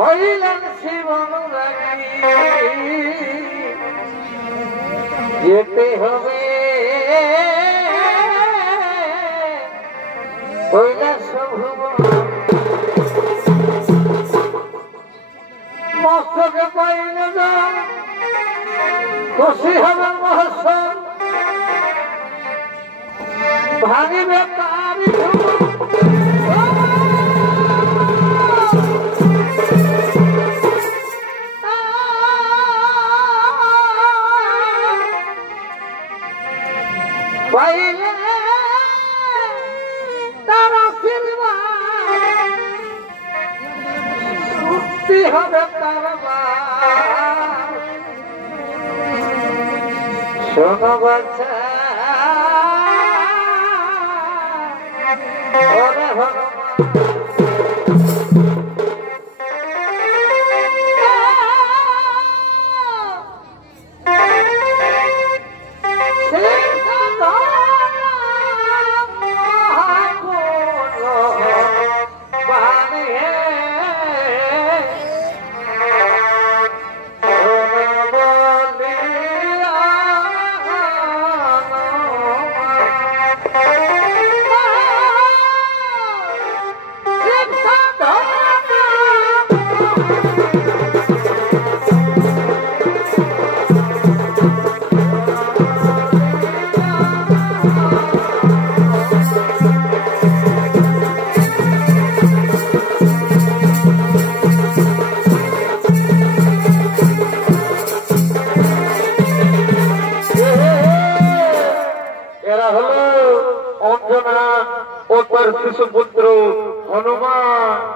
হইলেন জীবন যেতে হবে মস্তকে পাইলে খুশি হবে মহসন ভাঙিবে তারি পাইলে তার আশীর্বাদ মুক্তি হবে তার শোনো বাচ্চা ওরে অঞ্জনা ও তার শিশুপুত্র হনুমান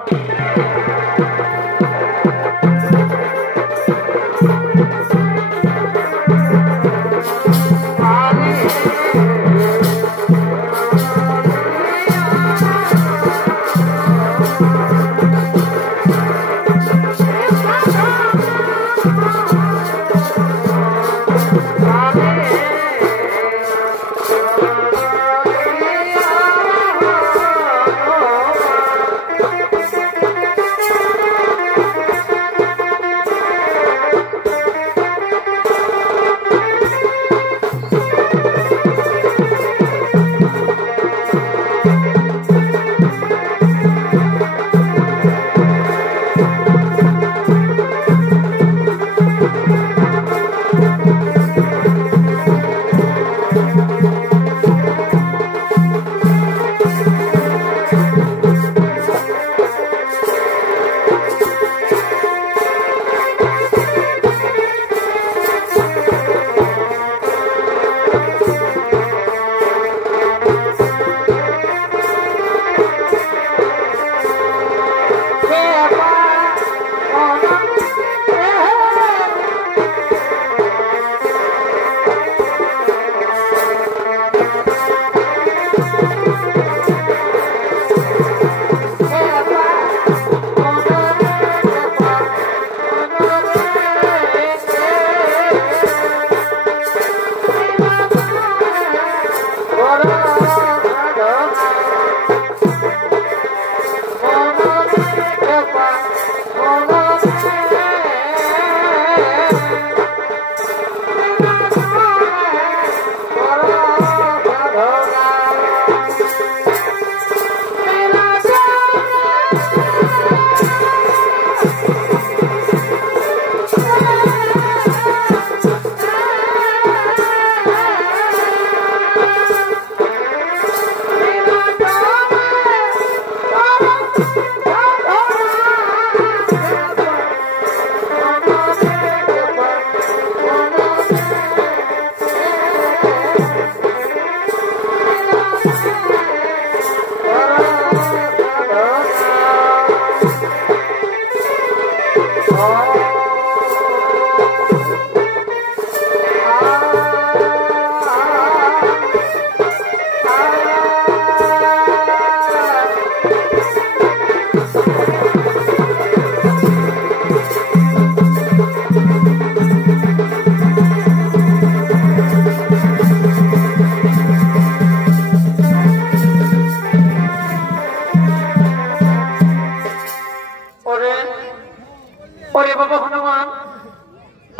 ওরে বাবা হনুমান,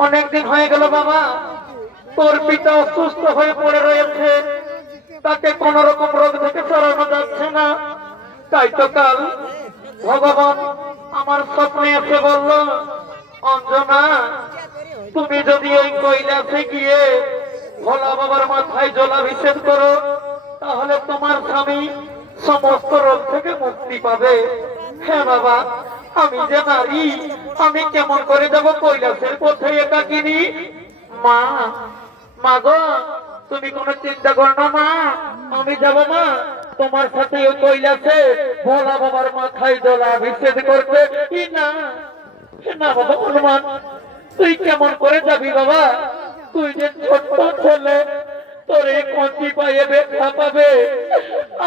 অনেকদিন হয়ে গেল বাবা, তোর পিতা অসুস্থ হয়ে পড়ে রয়েছে, তাকে কোন রকম রোগ থেকে সরানো যাচ্ছে না। তাই তো কাল ভগবান আমার স্বপ্নে এসে বলল, অঞ্জনা তুমি যদি ওই কৈলাসে গিয়ে ভোলা বাবার মাথায় জলাভিষেক করো, তাহলে তোমার স্বামী সমস্ত রোগ থেকে মুক্তি পাবে। হ্যাঁ বাবা, আমি যে নারী, আমি কেমন করে যাব কৈলাসের পথে একাকিনী? মা, মা গো, তুমি কোনো চিন্তা করো না মা, আমি যাব মা তোমার সাথে ওই কৈলাসে ভোলা বাবার মাথায় জলাভিষেক করতে। না না বাবা হনুমান, তুই কেমন করে যাবি বাবা? তুই যে ছোট্ট ছেলে, তোর এই কঞ্চি পায়ে ব্যথা পাবে,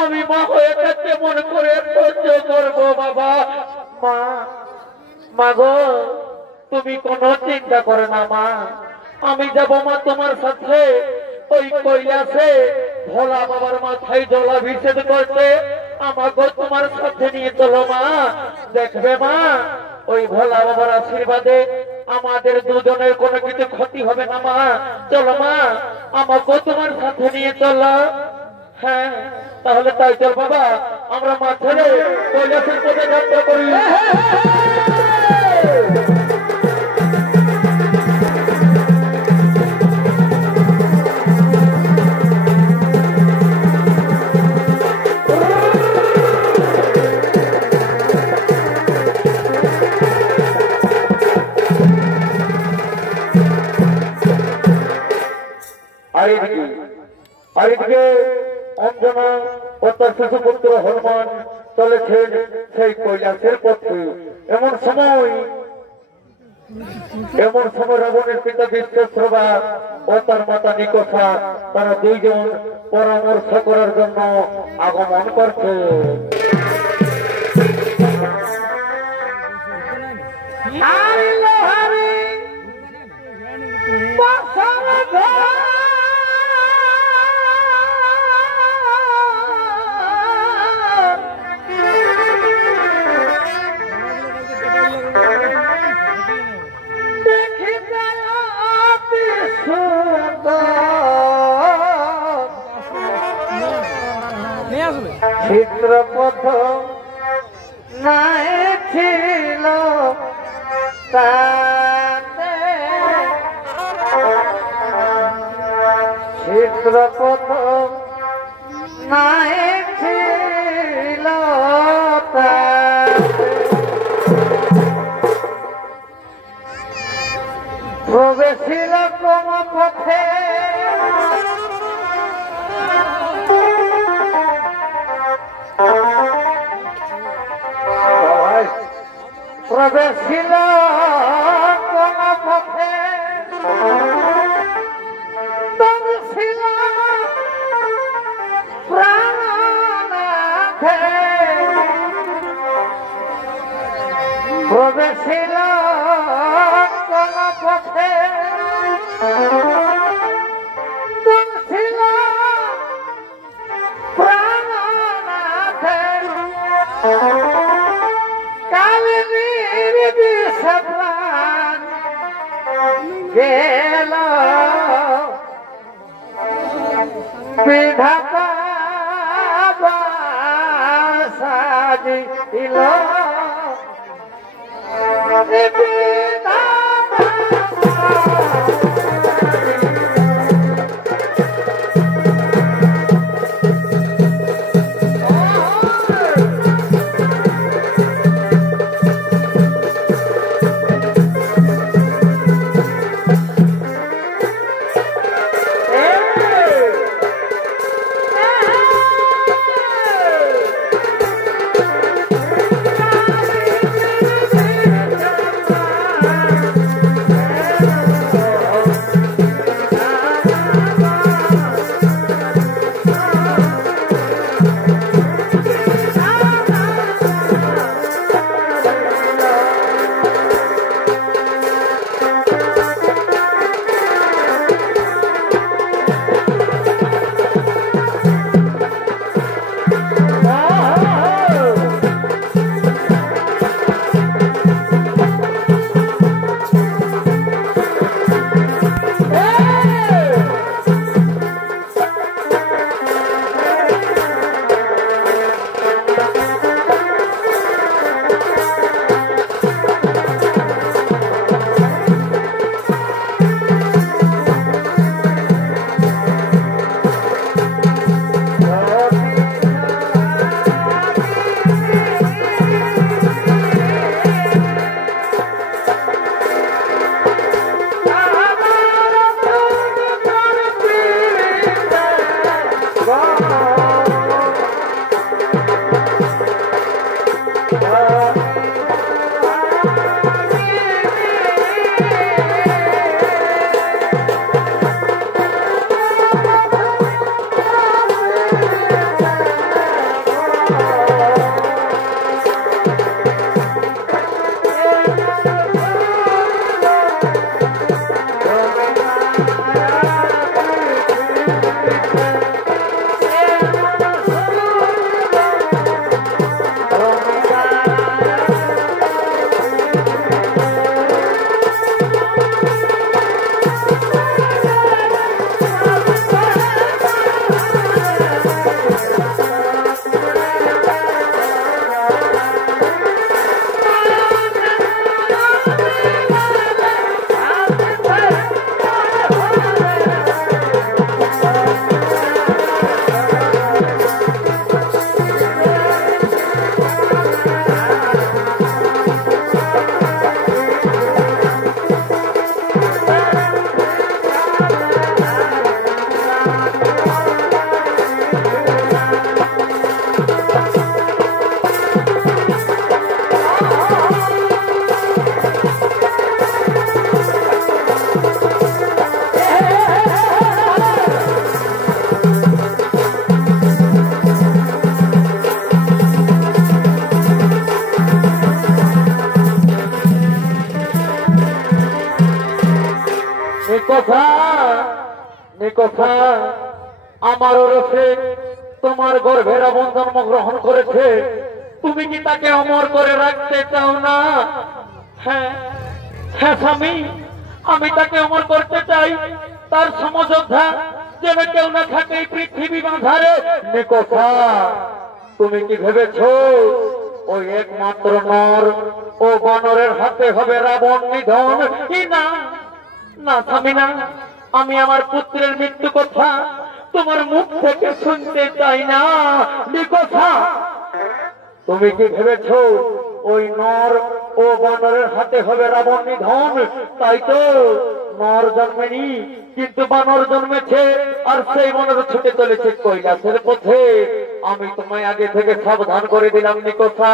আমি মা হয়ে কেমন করে সহ্য করবো বাবা? মা, মা গো, তুমি কোনো চিন্তা করো না মা, আমি যাব মা তোমার সাথে ওই কৈলাসে ভোলা বাবার মাথায় জলাভিষেক করতে। আমাকে তোমার সাথে নিয়ে চলো মা, দেখবে মা ওই ভোলা বাবার আশীর্বাদে আমাদের দুজনের কোনো কিছু ক্ষতি হবে না মা। চলো মা, আমাকে তোমার সাথে নিয়ে চলো। হ্যাঁ তাহলে তাই চল বাবা, আমরা মা ছেলে কৈলাসের পথে যাত্রা করি। আরেকদিকে অঞ্জনা ও তার শিশুপুত্র হনুমান চলেছেন সেই কৈলাসের পথে। এমন সময় রাবণের পিতা বিশ্বশ্রবা ও তার মাতা নিকষা, তারা দুইজন পরামর্শ করার জন্য আগমন করছে। চিত্রপথ নাই ছিল তাতে, চিত্রপথ নাই ছিল তাতে, প্রবেশিল ক্রম পথে প্রবেশিল কোন পথে, প্রবেশিল প্রাণনাথে, প্রবেশিল কোন পথে, প্রবেশিল প্রাণনাথে, গেল বিধাতা সাজিল নিকোফা নিকোফা আমার ওরফে তোমার গর্ভে রাবণ জন্মগ্রহণ করেছে, তুমি কি তাকে অমর করে রাখতে চাও না? হ্যাঁ হ্যাঁ স্বামী, আমি তাকে অমর করতে চাই, তার সমযোদ্ধা যেন কেউ না থাকে এই পৃথিবী মাঝারে। নিকোফা তুমি কি ভেবেছ ওই একমাত্র নর ও বানরের হাতে হবে রাবণ নিধন? না না স্বামী না, আমি আমার পুত্রের মৃত্যু কথা তোমার মুখ থেকে শুনতে চাই না। নিকোফা তুমি কি ভেবেছ ওই নর ও বানরের হাতে হবে রাবণ নিধন? তাই তো নর জন্মেনি, কিন্তু বানর জন্মেছে, আর সেই বানর ছুটে চলেছে কৈলাসের পথে। আমি তোমায় আগে থেকে সাবধান করে দিলাম নিকোফা,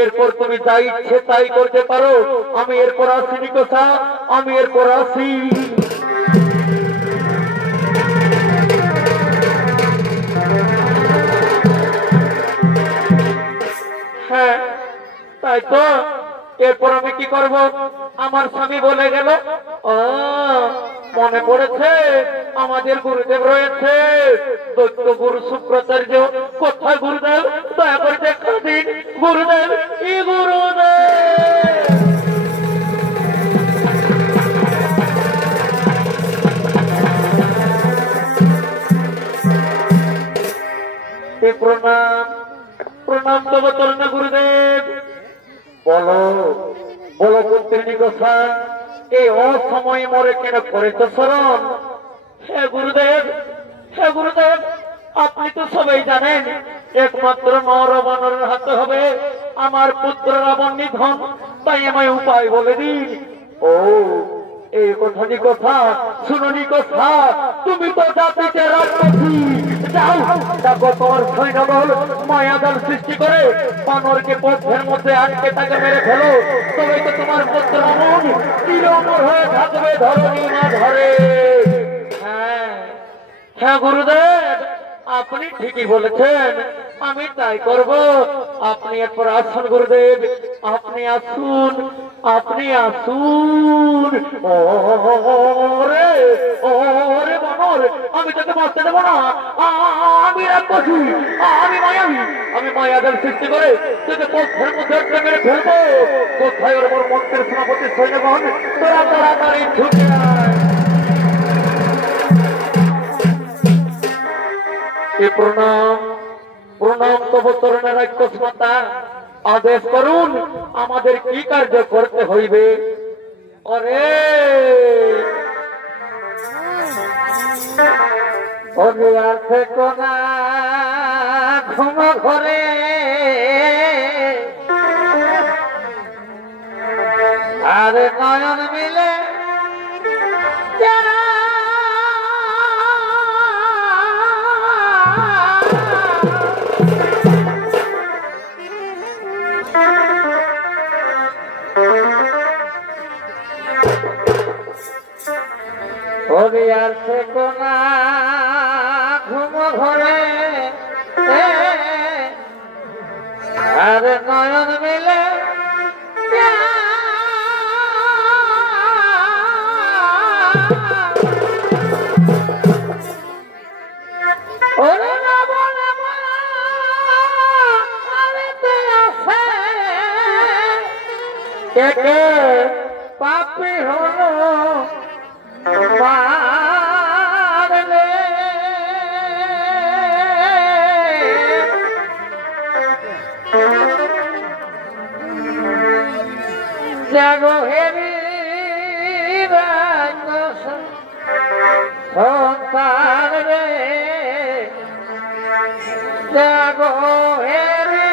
এরপর তুমি যা ইচ্ছে তাই করতে পারো। আমি এরপর আসি নিকোফা, আমি এরপর আসি। হ্যাঁ তাই তো, এরপর আমি কি করব? আমার স্বামী বলে গেল, মনে পড়েছে আমাদের গুরুদেব রয়েছে, দৈত্য গুরু শুক্রাচার্য। কোথায় গুরুদেব? দয়া করে দেখা দিন গুরুদেব, ই গুরুদেব। প্রণাম প্রণাম তব চরণ গুরুদেব। বলো বলো পুত্রী নিকোফা, এই অসময়ে মরে কেন করেছ স্মরণ? হে গুরুদেব, হে গুরুদেব, আপনি তো সবাই জানেন একমাত্র নর বানরের হাতে হবে আমার পুত্র রাবণ নিধন, তাই আমায় উপায় বলে দিন। ও এই কথা নিকোফা, শুনো নিকোফা, তুমি তো জাতিতে রাজপথী, যাও দেখো তোমার সৈন্যদল মায়াজাল সৃষ্টি করে বানরকে পথের মধ্যে আটকে তাকে মেরে ফেলো, তবে তো তোমার পুত্র রাবণ চিরঅমর হয়ে থাকবে ধরণী না ধরে। হ্যাঁ হ্যাঁ গুরুদেব, আপনি ঠিকই বলেছেন, আমি তাই করব। আপনি এরপর আসুন গুরুদেব, আপনি আসুন, আপনি আসুন। ওরে ওরে বানর, আমি তোকে বাঁচতে দেবো না, আমি রাখবি, আমি মায়াবী, আমি মায়াজাল সৃষ্টি করে তোকে পথের মধ্যে মেরে ফেলবো। কোথায় ওর মোর মন্ত্রের সেনাপতি সৈন্যগণ, তোরা তাড়াতাড়ি ছুটে আয়। প্রণাম প্রণাম তব চরণে রাক্ষস মাতা, আদেশ করুন আমাদের কি কার্য করতে হইবে? ওরে ওরে আছে কোনা ঘুম ঘরে, আর নয়ন মিলে আর সে কোনা ঘুম ঘরে, আর নয়ন মিলে পাপি হলো মারলে, জাগো হেরি সন্তান রে, জাগো হেরি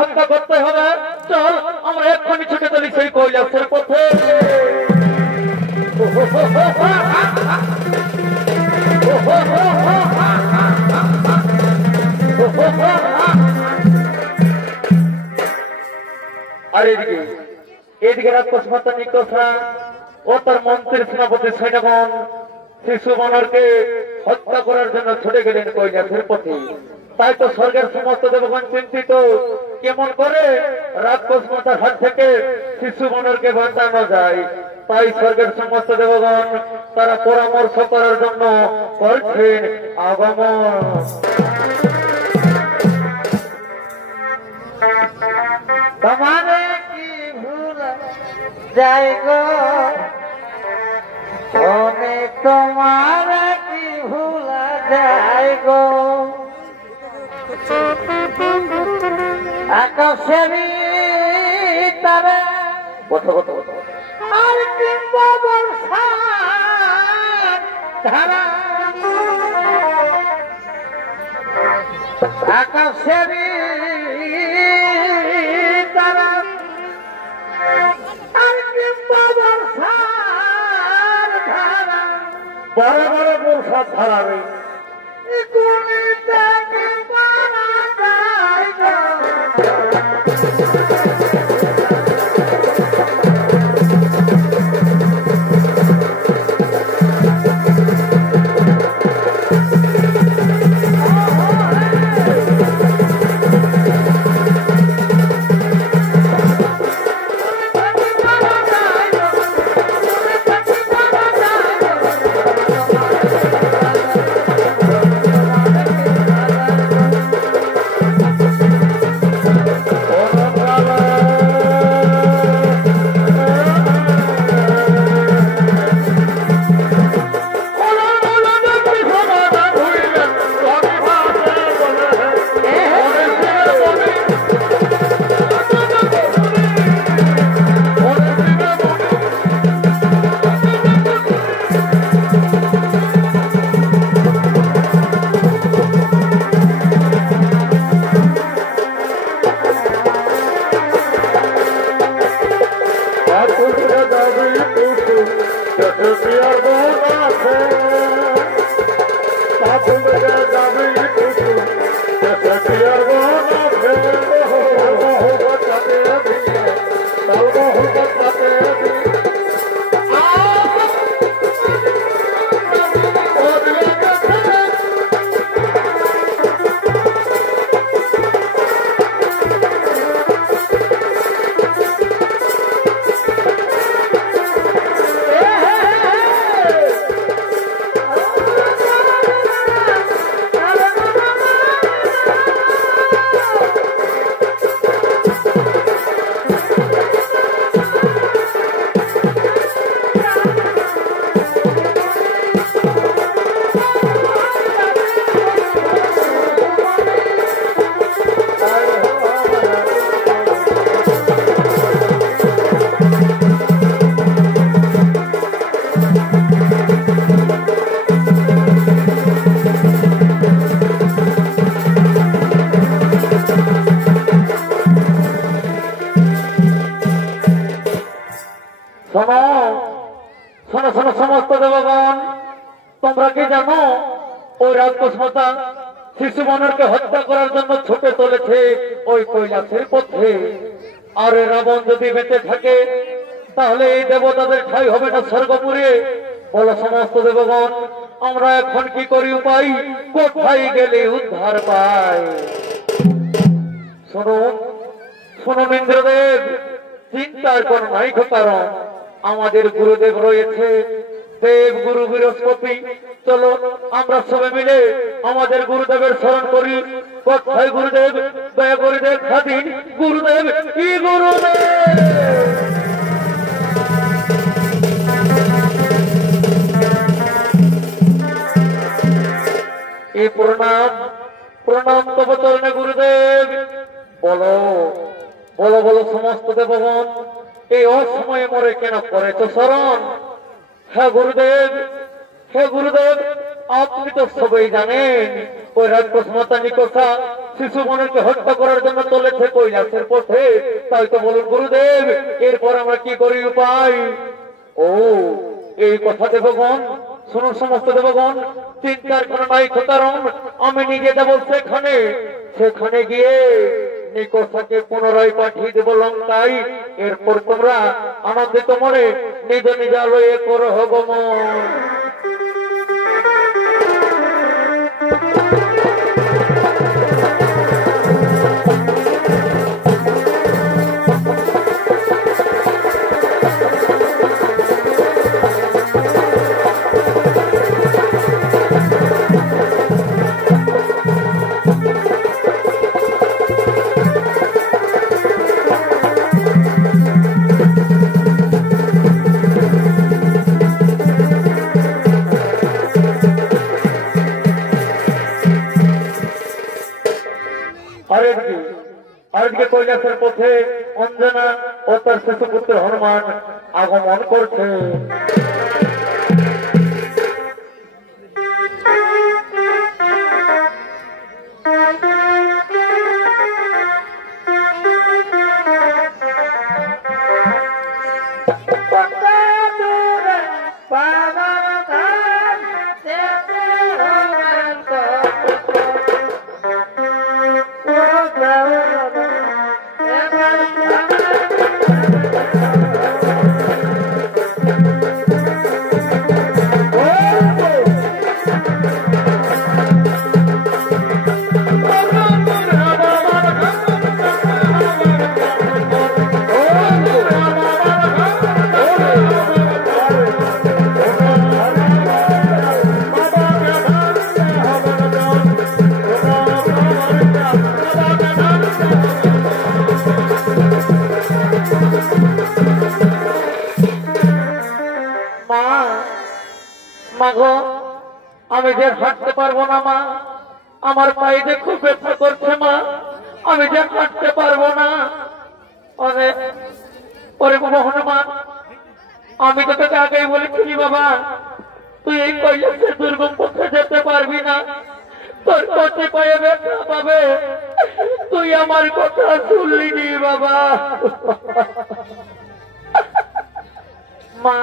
হত্যা করতে হবে। চল আমরা এক্ষুনি ছুটে চলি সেই কৈলাসের পথে। আর এদিকে এদিকে রাজকোষমাতা নিকোষা ও তার মন্ত্রীর সেনাপতি সৈন্যগণ শিশু বানরকে হত্যা করার জন্য ছুটে গেলেন কৈলাসের পথে। তাই তো স্বর্গের সমস্ত দেবগণ চিন্তিত, কেমন করে রাজকোষমাতার হাত থেকে শিশু বানরকে বাঁচানো যায়। তাই স্বর্গের সমস্ত দেবগণ তারা পরামর্শ করার জন্য করছেন আগমন। তোমারে কি ভুল যাই গো, আমি তোমারে কি ভুল যাই গো, আকাশের তারা আর কিংবা বর্ষার ধারা, আকাশের তারা আর কিংবা বর্ষার ধারা, বড় বড় বর্ষার ধারা রে গুণিটাকে পারা যায় না। শোনো শোনো শোনো সমস্ত দেবগণ, তোমরা কি জানো ওই রাক্ষস মাতা শিশু মনরকে হত্যা করার জন্য ছুটে চলেছে ওই কৈলাসের পথে। আর রাবণ যদি বেঁচে থাকে তাহলে এই দেবতাদের ঠাঁই হবে না স্বর্গপুরে। বলো সমস্ত দেবগণ, আমরা এখন কি করি উপায়, কোথায় গেলে উদ্ধার পাই? শুনুন শুনুন ইন্দ্রদেব, চিন্তার কোন নাই কারণ আমাদের গুরুদেব রয়েছে দেব গুরু বৃহস্পতি। চলো আমরা সবাই মিলে আমাদের গুরুদেবের স্মরণ করি। কোথায় গুরুদেব, দয়া গুরুদেব খাদিন গুরুদেব, কি গুরুদেব? এই প্রণাম প্রণাম তব চরণে গুরুদেব। বলো বলো বলো সমস্ত দেবগণ, এই অসময়ে মরে কেন করেছ স্মরণ? হ্যাঁ গুরুদেব, হে গুরুদেব, আপনি তো সবাই জানেন ওই রাক্ষস মাতা নিকষা শিশু মনকে হত্যা করার জন্য চলেছে কৈলাসের পথে। তাই তো বলুন গুরুদেব, এরপর আমরা কি করি উপায়? ও এই কথা দেবগণ, শুনুন সমস্ত দেবগণ, চিন্তার কোন নাই কারণ আমি নিজে যাব সেখানে। সেখানে গিয়ে নিকষাকে পুনরায় পাঠিয়ে দেব লঙ্কায়। এরপর তোমরা আনন্দিত মনে নিজ নিজ আলোয় করো গমন। আজকে কৈলাসের পথে অঞ্জনা ও তার শিশুপুত্র হনুমান আগমন করছে। আমি যে হাঁটতে পারবো না মা, আমার পায়ে যে খুব ব্যথা করছে মা, আমি যে হাঁটতে পারবো না। ওরে বাবা হনুমান, আমি তো তোকে আগেই বলেছিলি বাবা, তুই এই কৈলাসের দুর্গম পথে যেতে পারবি না, তোর পথে পায়ে ব্যথা পাবে। তুই আমার কথা শুনলি নি বাবা। মা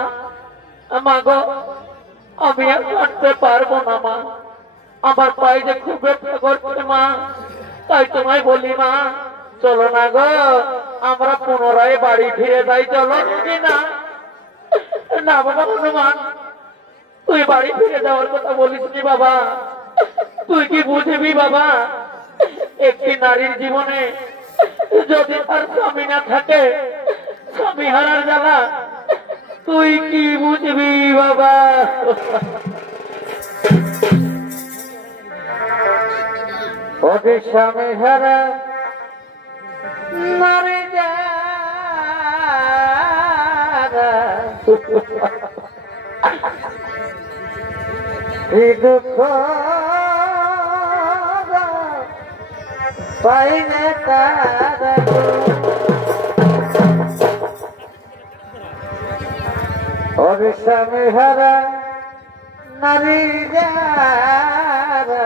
মা গো, আমি আর হাঁটতে পারবো না মা, আমার পায়ে যে খুব ব্যথা করছে মা। তাই তোমায় বলি মা, চলো না গো আমরা পুনরায় বাড়ি ফিরে যাই, চলো কি না? না বাবা হনুমান, তুই বাড়ি ফিরে যাওয়ার কথা বলিস নি বাবা। তুই কি বুঝবি বাবা, একটি নারীর জীবনে যদি তার স্বামী না থাকে, স্বামী হারার জ্বালা তুই কি বুঝবি বাবা? ওকে স্বামী হারা মারে যা দুঃখ পাই না তারা স্বামী হারা নারী যারা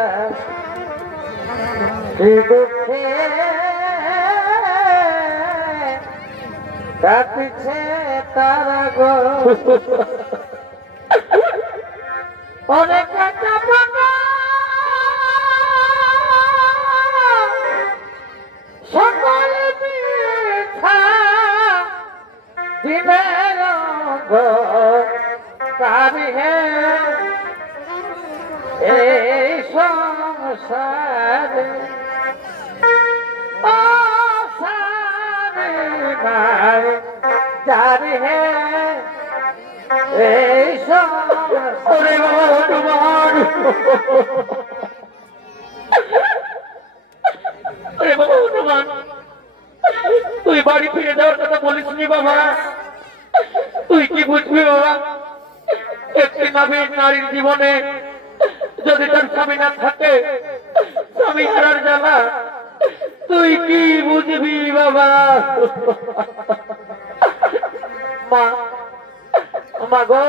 কি দুঃখে কাটিছে তারা গো অনেক সকল দিনের তারি হে এই সংসারে जारी है ওরে বাবা হনুমান ওরে বাবা হনুমান তুই বাড়ি ফিরে যাওয়ার কথা বলিস নি বাবা তুই কি বুঝবি বাবা একটি নারীর জীবনে যদি তার স্বামী না থাকে স্বামী হারার জ্বালা তুই কি বুঝবি বাবা মা মা গো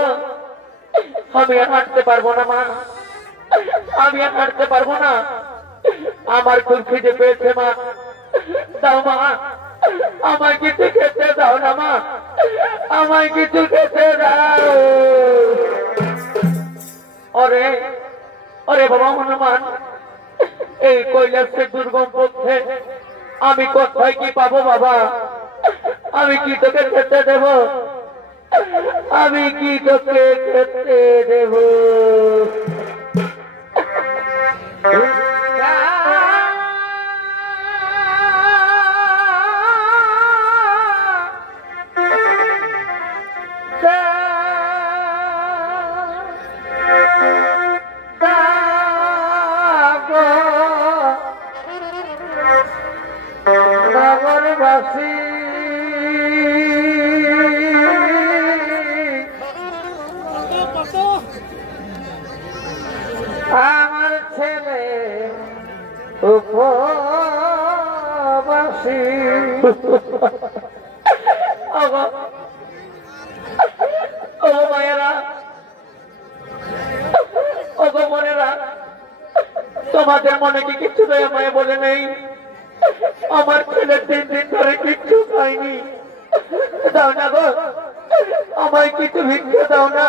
আমি আর হাঁটতে পারবো না মা আমি আর হাঁটতে পারবো না আমার খুব খিদে পেয়েছে মা দাও মা আমায় কিছু খেতে দাও না মা আমায় কিছু খেতে দাও ওরে ওরে বাবা হনুমান এই কৈলাসের দুর্গম পথে আমি কোথায় কি পাবো বাবা আমি কি তোকে খেতে দেব আমি কি তোকে খেতে দেব আমার ছেলে উপবাসী ও মায়েরা ও গো মনেরা তোমাদের মনে কি কিছু দয়া মায়ে বলে নেই আমার ছেলে 3 দিন ধরে কিচ্ছু খায়নি দাও না গো আমায় কিছু ভিক্ষে দাও না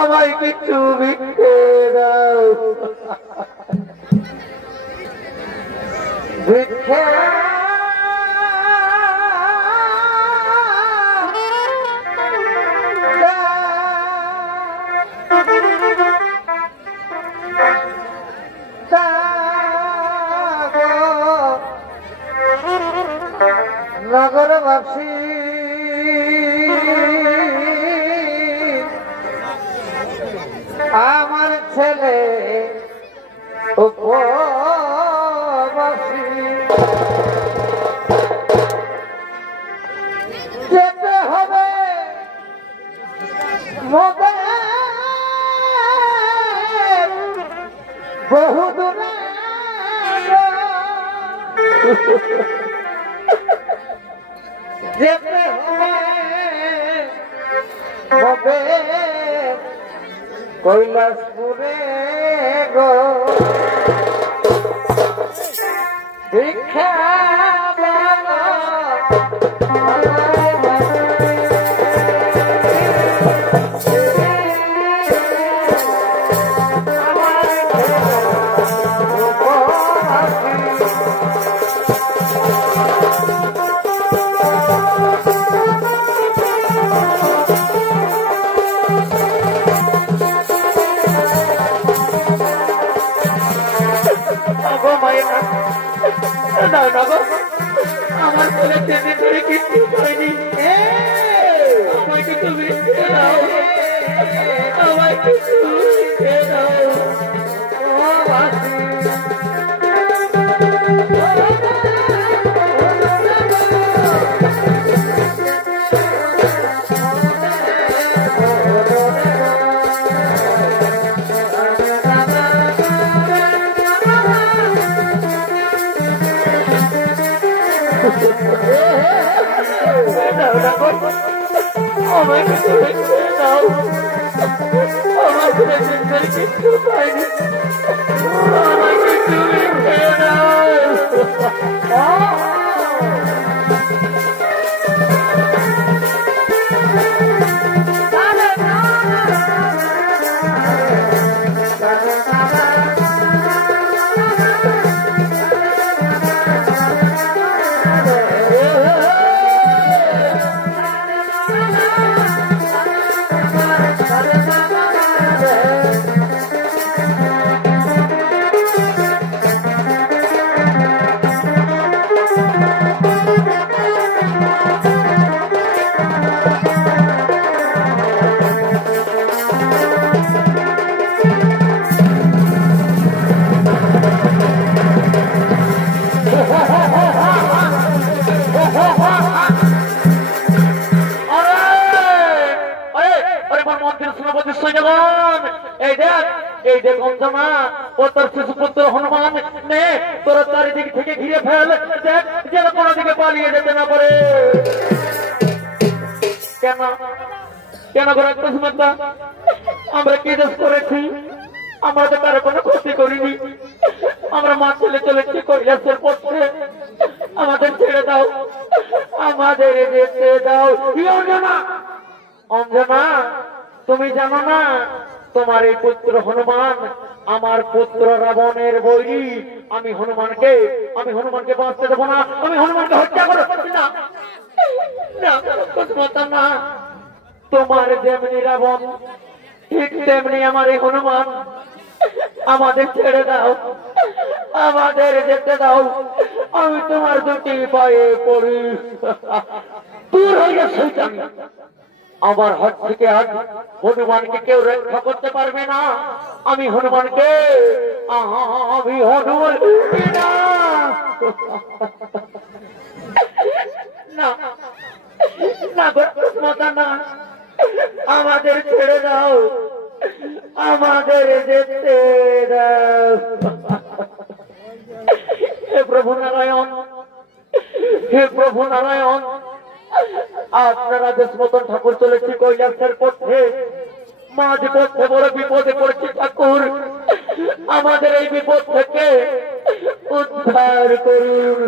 আমায় কিছু ভিক্ষে দাও ভিক্ষে নগরবাসী আমার ছেলে উপবাসী যেতে হবে মোদের বহুদূরে যেতে হবে মোদের কৈলাসপুরে গো ভিক্ষা আমার ছেলে 3 দিন ধরে কিচ্ছু খায়নি আমায় কিছু ভিক্ষে দাও আমায় কিছু ভিক্ষে দাও আমায় কিছু ভিক্ষে দাও আমার ছেলে 3 দিন ধরে কিচ্ছু খায়নি আমায় কিছু ভিক্ষে দাও এই দেখুন তো না ও তোর শিশুপুত্র হনুমান নে তোর চারিদিক থেকে ঘিরে ফেল দেখ যেন কোনো দিকে পালিয়ে যেতে না পারে। কেন কেন রাক্ষস মাতা আমরা কি দোষ করেছি? আমরা তো কারো কোনো ক্ষতি করিনি। আমরা মা ছেলে চলেছি কৈলাসের পথে, আমাদের ছেড়ে দাও, আমাদের যেতে দাও। অঞ্জনা অঞ্জনা তুমি জানো না তোমার এই পুত্র হনুমান আমার পুত্র রাবণের বৈরী। আমি হনুমানকে বাঁচতে দেবো না, আমি হনুমানকে হত্যা করব না। না তোমার যেমনি রাবণ ঠিক তেমনি আমার এই হনুমান। আমাদের ছেড়ে দাও, আমাদের যেতে দাও, আমি তোমার দুটি পায়ে পড়ি। দূর হয়ে শয়তান, আমার হাত থেকে আজ হনুমানকে কেউ রক্ষা করতে পারবে না। আমি হনুমান না না মাতা না, আমাদের ছেড়ে দাও, আমাদের যেতে দাও। হে প্রভু নারায়ণ, হে প্রভু নারায়ণ, আপনারা দেশ মতন ঠাকুর চলেছি কৈলাসের পথে, মাঝ পথে বড় বিপদে পড়েছি ঠাকুর, আমাদের এই বিপদ থেকে উদ্ধার করুন।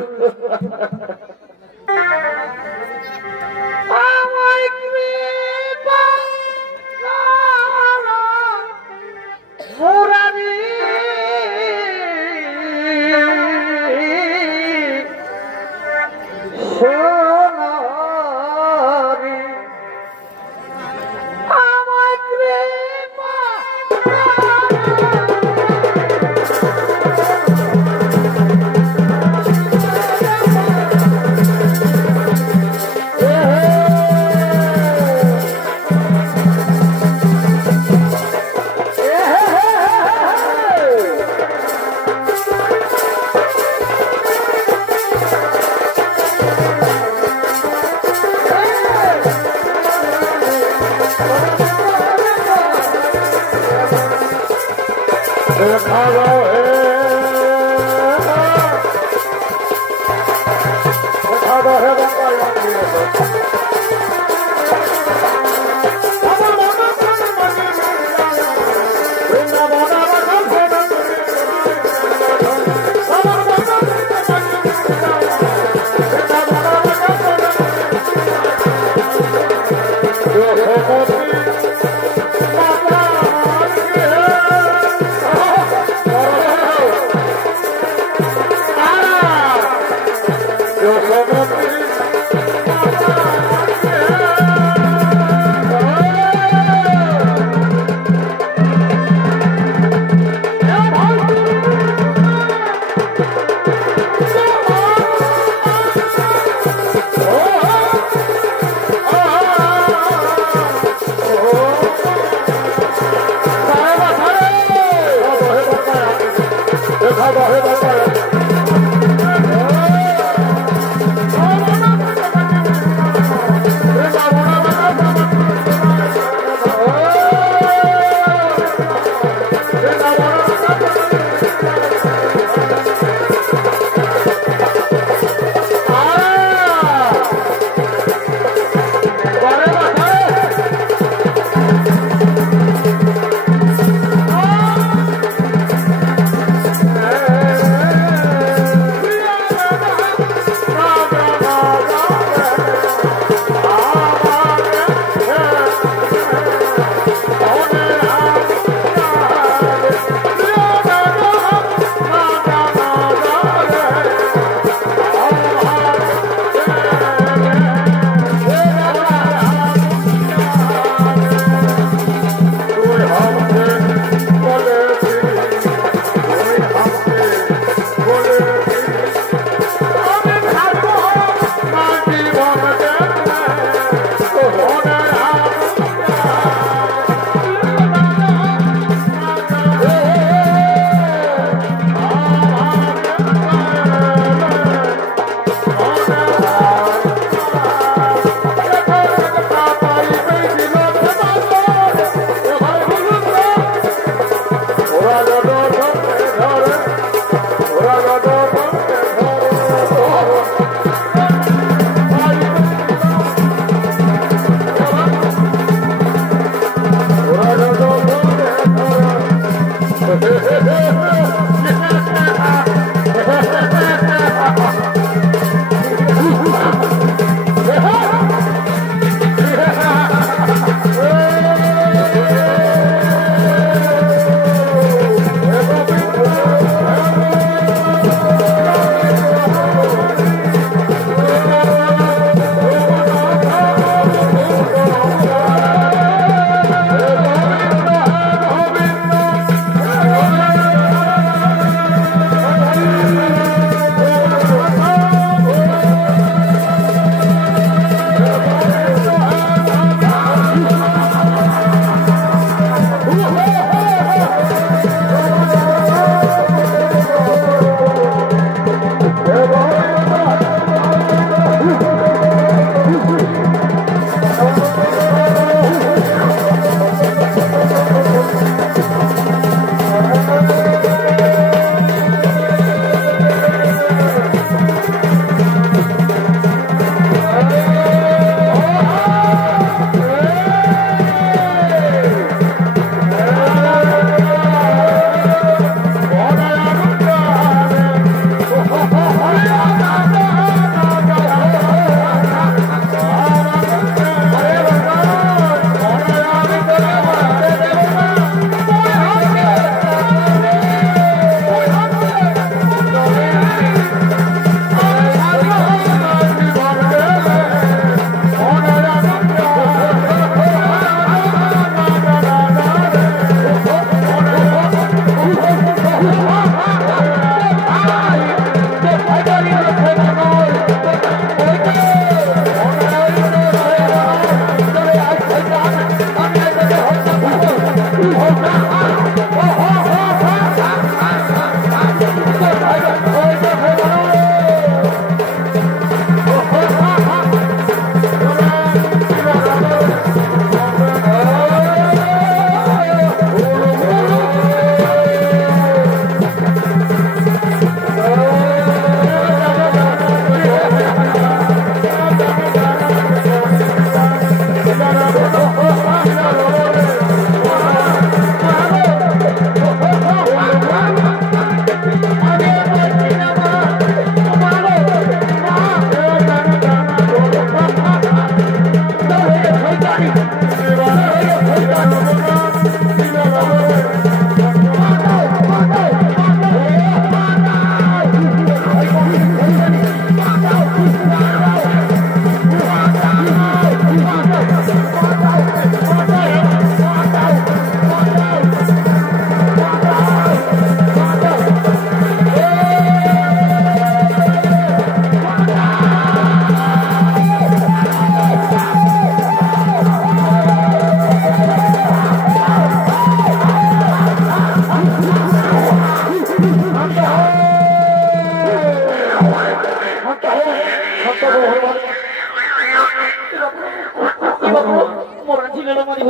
মরা ছিল না মারি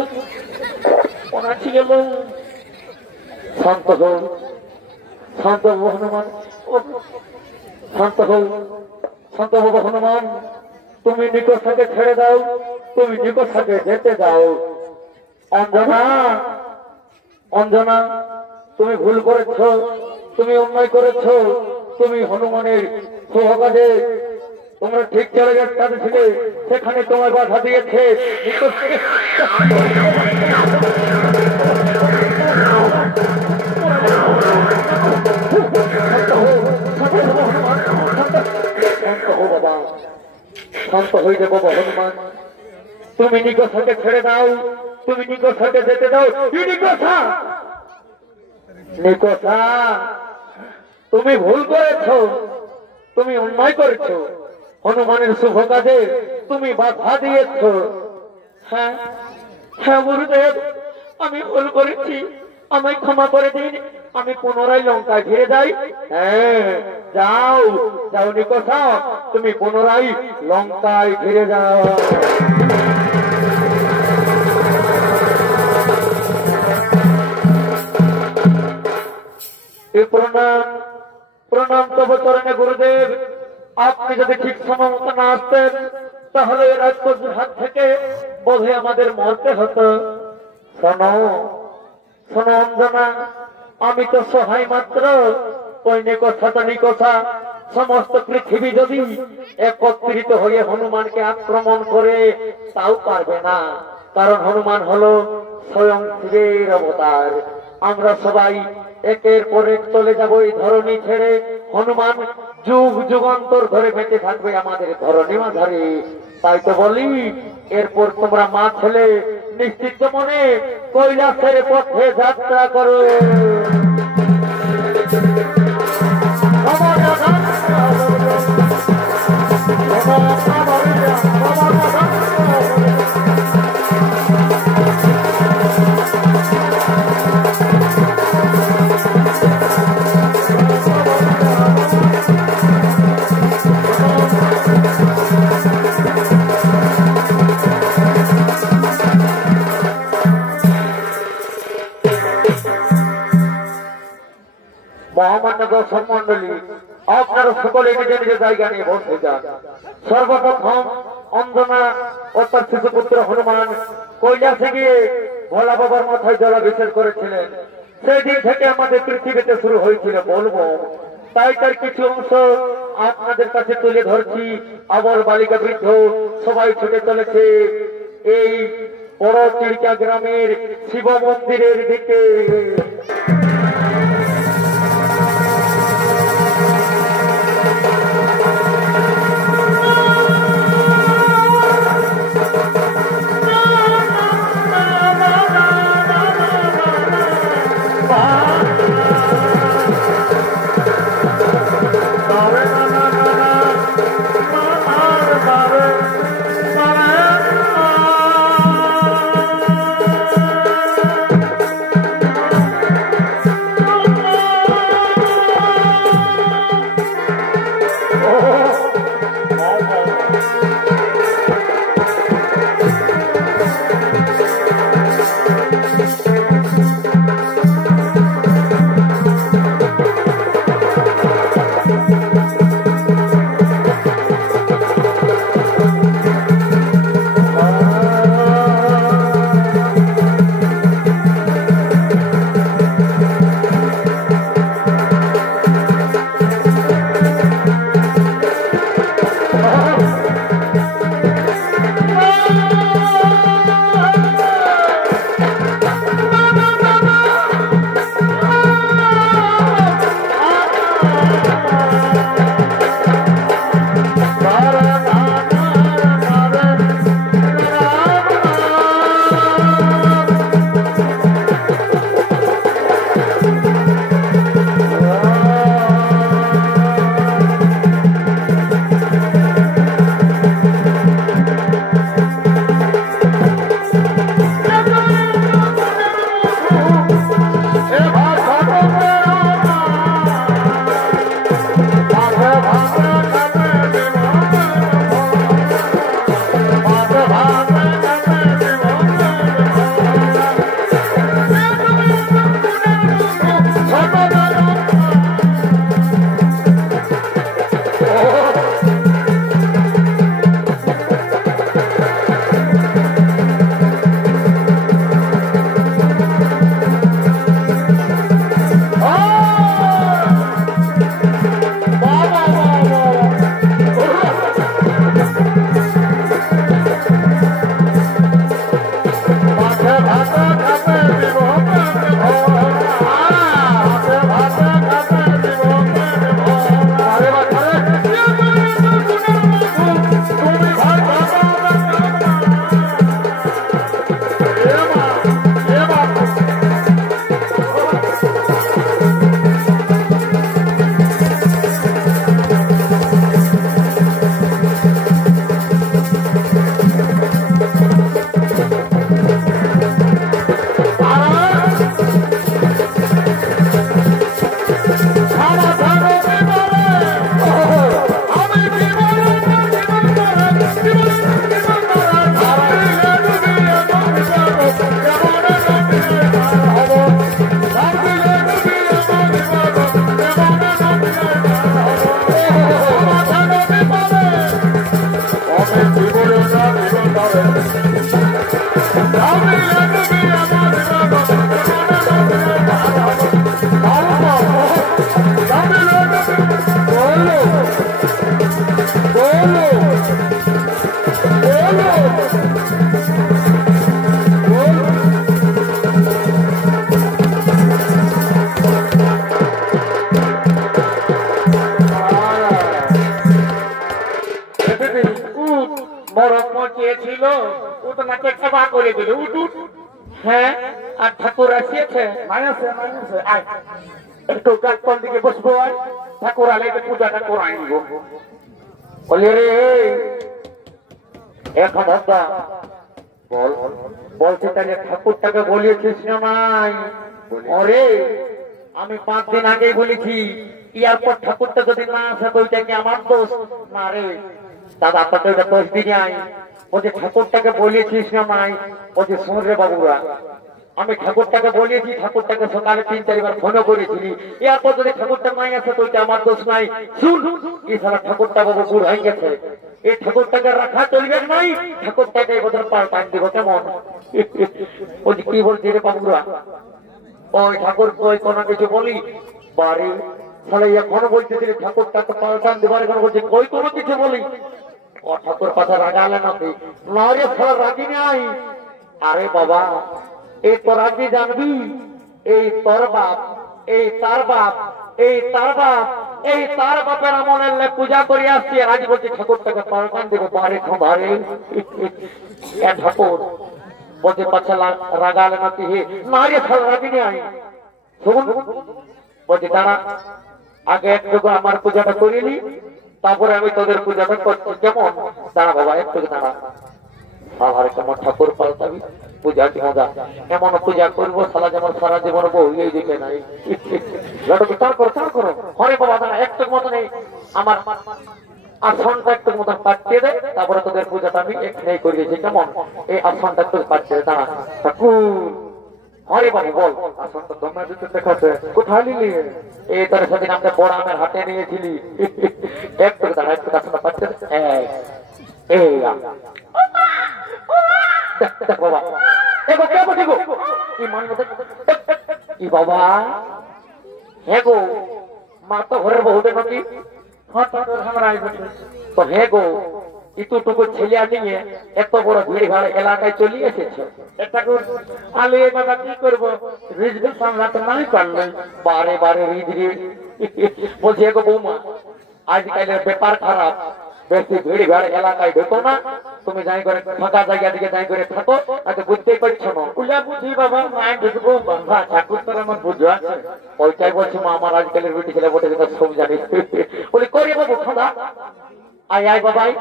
মরা ছিল শান্ত হও শান্ত হও হনুমান শান্ত হও শান্ত হও হনুমান তুমি নিকটটাকে ছেড়ে দাও তুমি নিকটটাকে যেতে দাও অঞ্জনা অঞ্জনা তুমি ভুল করেছ তুমি অন্যায় করেছ তুমি হনুমানের সহকারে তোমরা ঠিক চলে ছিলে সেখানে তোমার বাধা দিয়েছে নিকট থেকে বাবা শান্ত হয়ে যাবো হনুমান তুমি নিকটটাকে ছেড়ে দাও তুমি নিকটটাকে যেতে দাও নিকটটা নিকটটা তুমি ভুল করেছ তুমি অন্যায় করেছ হনুমানের শুভ কাজে তুমি বাধা দিয়েছ হ্যাঁ হ্যাঁ গুরুদেব আমি ভুল করেছি আমায় ক্ষমা করে দিন আমি পুনরায় লঙ্কায় ফিরে যাই হ্যাঁ যাও যাও নিকটটা তুমি পুনরায় লঙ্কায় ফিরে যাও প্রণাম প্রণাম তব চরণে গুরুদেব আপনি যদি ঠিক সময় মতো না আসতেন তাহলে রাজপুতের হাত থেকে বোধে আমাদের মরতে হতো শোনো শোনো অঞ্জনা আমি তো সহায় মাত্র ওই নিকটটা নিকটটা সমস্ত পৃথিবী যদি একত্রিত হয়ে হনুমানকে আক্রমণ করে তাও পারবে না কারণ হনুমান হলো স্বয়ং শিবের অবতার আমরা সবাই একের পর এক চলে যাব এই ধরনী ছেড়ে হনুমান যুগ যুগান্তর ধরে বেঁচে থাকবে আমাদের ধরনী মাঝারে তাই তো বলি এরপর তোমরা মা ছেলে নিশ্চিত মনে কৈলাসের পথে যাত্রা করো মহামান্য দর্শক মন্ডলী আপনারা সকলে নিজে নিজে জায়গা নিয়ে বসে যান সর্বপ্রথম অঞ্জনা ও তার শিশুপুত্র হনুমান কৈলাসে গিয়ে ভোলা বাবার মাথায় জলাভিষেক করেছিলেন সেই দিন থেকে আমাদের পৃথিবীতে শুরু হয়েছিল বলবো তাই তার কিছু অংশ আপনাদের কাছে তুলে ধরছি আবল বালিকা বৃদ্ধ সবাই ছুটে চলেছে এই বড় চিড়িকা গ্রামের শিব মন্দিরের দিকে হ্যাঁ আর ঠাকুর আসিয়েছে একটু গাছপাল দিকে বসবো আর ঠাকুর আলে পূজাটা করাই নিব বলি রে এখন বল বলছে তাহলে ঠাকুরটাকে বলিয়েছিস না নাই ওরে আমি 5 দিন আগেই বলেছি এরপর ঠাকুরটা যদি না আসে তো ওইটা কি আমার দোষ না রে দাদা তোকে ওইটা দোষ দিয়ে যাই বলছে ঠাকুরটাকে বলিয়েছিস না নাই বলছে শোন রে বাবুরা আমি ঠাকুরটাকে বলিয়েছি ঠাকুরটাকে সকালে 3-4 বার ফোনও করেছিলি এরপর যদি ঠাকুরটা নাই আসে তো ওইটা আমার দোষ নাই শুন এই সারা ঠাকুরটা বাবু বুড় হয়ে গেছে এই ঠাকুরটাকে রাখা চলবে নাই ঠাকুরটাকে এবছর পাল্টান দিব কেমন বলছি কি বলছি রে বাবুরা ওই ঠাকুর কই কোনো কিছু বলি বাড়ি তাহলে এখনো বলতেছিলি ঠাকুরটাকে পাল্টান দিবার এখন বলছে কই কোনো কিছু বলি ও ঠাকুর কথা রাগালে নাকি না রে ফলে রাজি নাই আরে বাবা এই তো রাজি জানবি এই তোর বাপ এই তার বাপ এই তার বাপ এই তার বাপের আমলের পূজা করে আসছি আজ বলছি ঠাকুরটাকে পাল্টান দেবো বাড়ি খাবারে ঠাকুর বলছে পাচ্ছা রাগালে নাকি হে না রে ফলে রাজি নাই শুন বলছি দাঁড়া আগে একটু আমার পূজাটা করিনি তারপরে আমি তোদের পূজাটা করছি কেমন দাঁড়া বাবা একটু দাঁড়া আবার কেমন ঠাকুর পাল্টাবি পূজা কি মজা এমন পূজা করবো সারা যেমন সারা জীবন বউ এই দিকে নাই তার করো হরে বাবা দাঁড়া একটু মতো নেই আমার আসনটা একটু মতন পাঠিয়ে দেয় তারপরে তোদের পূজাটা আমি এখানেই করিয়েছি কেমন এই আসনটা একটু পাঠিয়ে দেয় দাঁড়া ঠাকুর হরে বাবু বল আসনটা তোমার দিতে দেখাচ্ছে কোথায় নিলি এই তোর সেদিন আমরা বড় আমের হাতে নিয়েছিলি একটু দাঁড়া একটু আসনটা পাঠিয়ে এই বাবা দেখো কে বলছি গো কি মান কি বাবা হে গো মা তো ঘরের বহুতে নাকি তো হে গো এতটুকু ছেলে নিয়ে এত বড় ভিড় ভাড় এলাকায় চলে এসেছে আলু বাবা কি করবো রিজকে সামলাতে নাই পারলেন বারে বারে রিজ বলছি গো বৌমা আজকালের ব্যাপার খারাপ বেশি ভিড় ভাড় এলাকায় ঢুকো না তুমি যাই করে ফাঁকা জায়গা দিকে যাই করে থাকো আজ বুঝতেই পারছো না উল্লা বুঝি বাবা মায় ঢুকবো ঠাকুর তোর আমার বুঝো আছে ওইটাই বলছি মা আমার আজকালের বেটি ছেলে বটে কিন্তু সব জানিস বলি করি বাবু খাদা আয় আয় বাবাই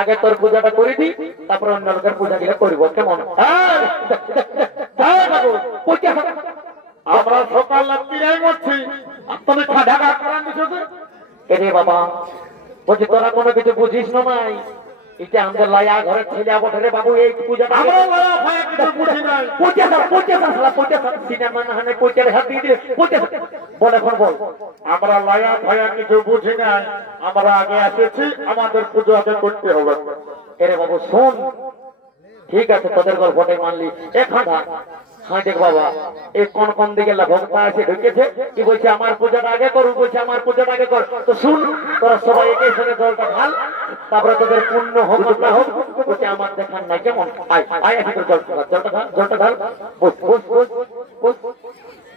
আগে তোর পূজাটা করে দি তারপরে অন্য লোকের পূজা গিয়ে করবো কেমন আমরা সকাল রাত্রিরাই করছি তুমি খাদা করান দিছো এরে বাবা বলছি তোরা কোনো কিছু বুঝিস না নাই এটা আমাদের লয়া ঘরের ছেলে বটে রে বাবু। এই পূজাটা আমরা লয়া ভয়া কিছু বুঝি নাই। সিনেমা না হানে পয়সার হাত দিয়ে দিয়ে বল এখন বল। আমরা লয়া ভয়া কিছু বুঝি নাই, আমরা আগে এসেছি, আমাদের পুজো আগে করতে হবে। এরে বাবু শোন, ঠিক আছে তোদের গল্পটাই মানলি। এখন হ্যাঁ দেখ বাবা, এই কোন কোন দিকে ভক্তা আছে ঢুকেছে, কি বলছে আমার পূজাটা আগে করু, বলছে আমার পূজাটা আগে কর। তো শুন, তোরা সবাই একই সঙ্গে জলটা ঢাল, তারপরে তোদের পূর্ণ হোক না হোক, বলছে আমার দেখার নাই কেমন। আয় আয় আসি তোর জলটা ঢাল, জলটা ঢাল, জলটা ঢাল, বস বস বস বস,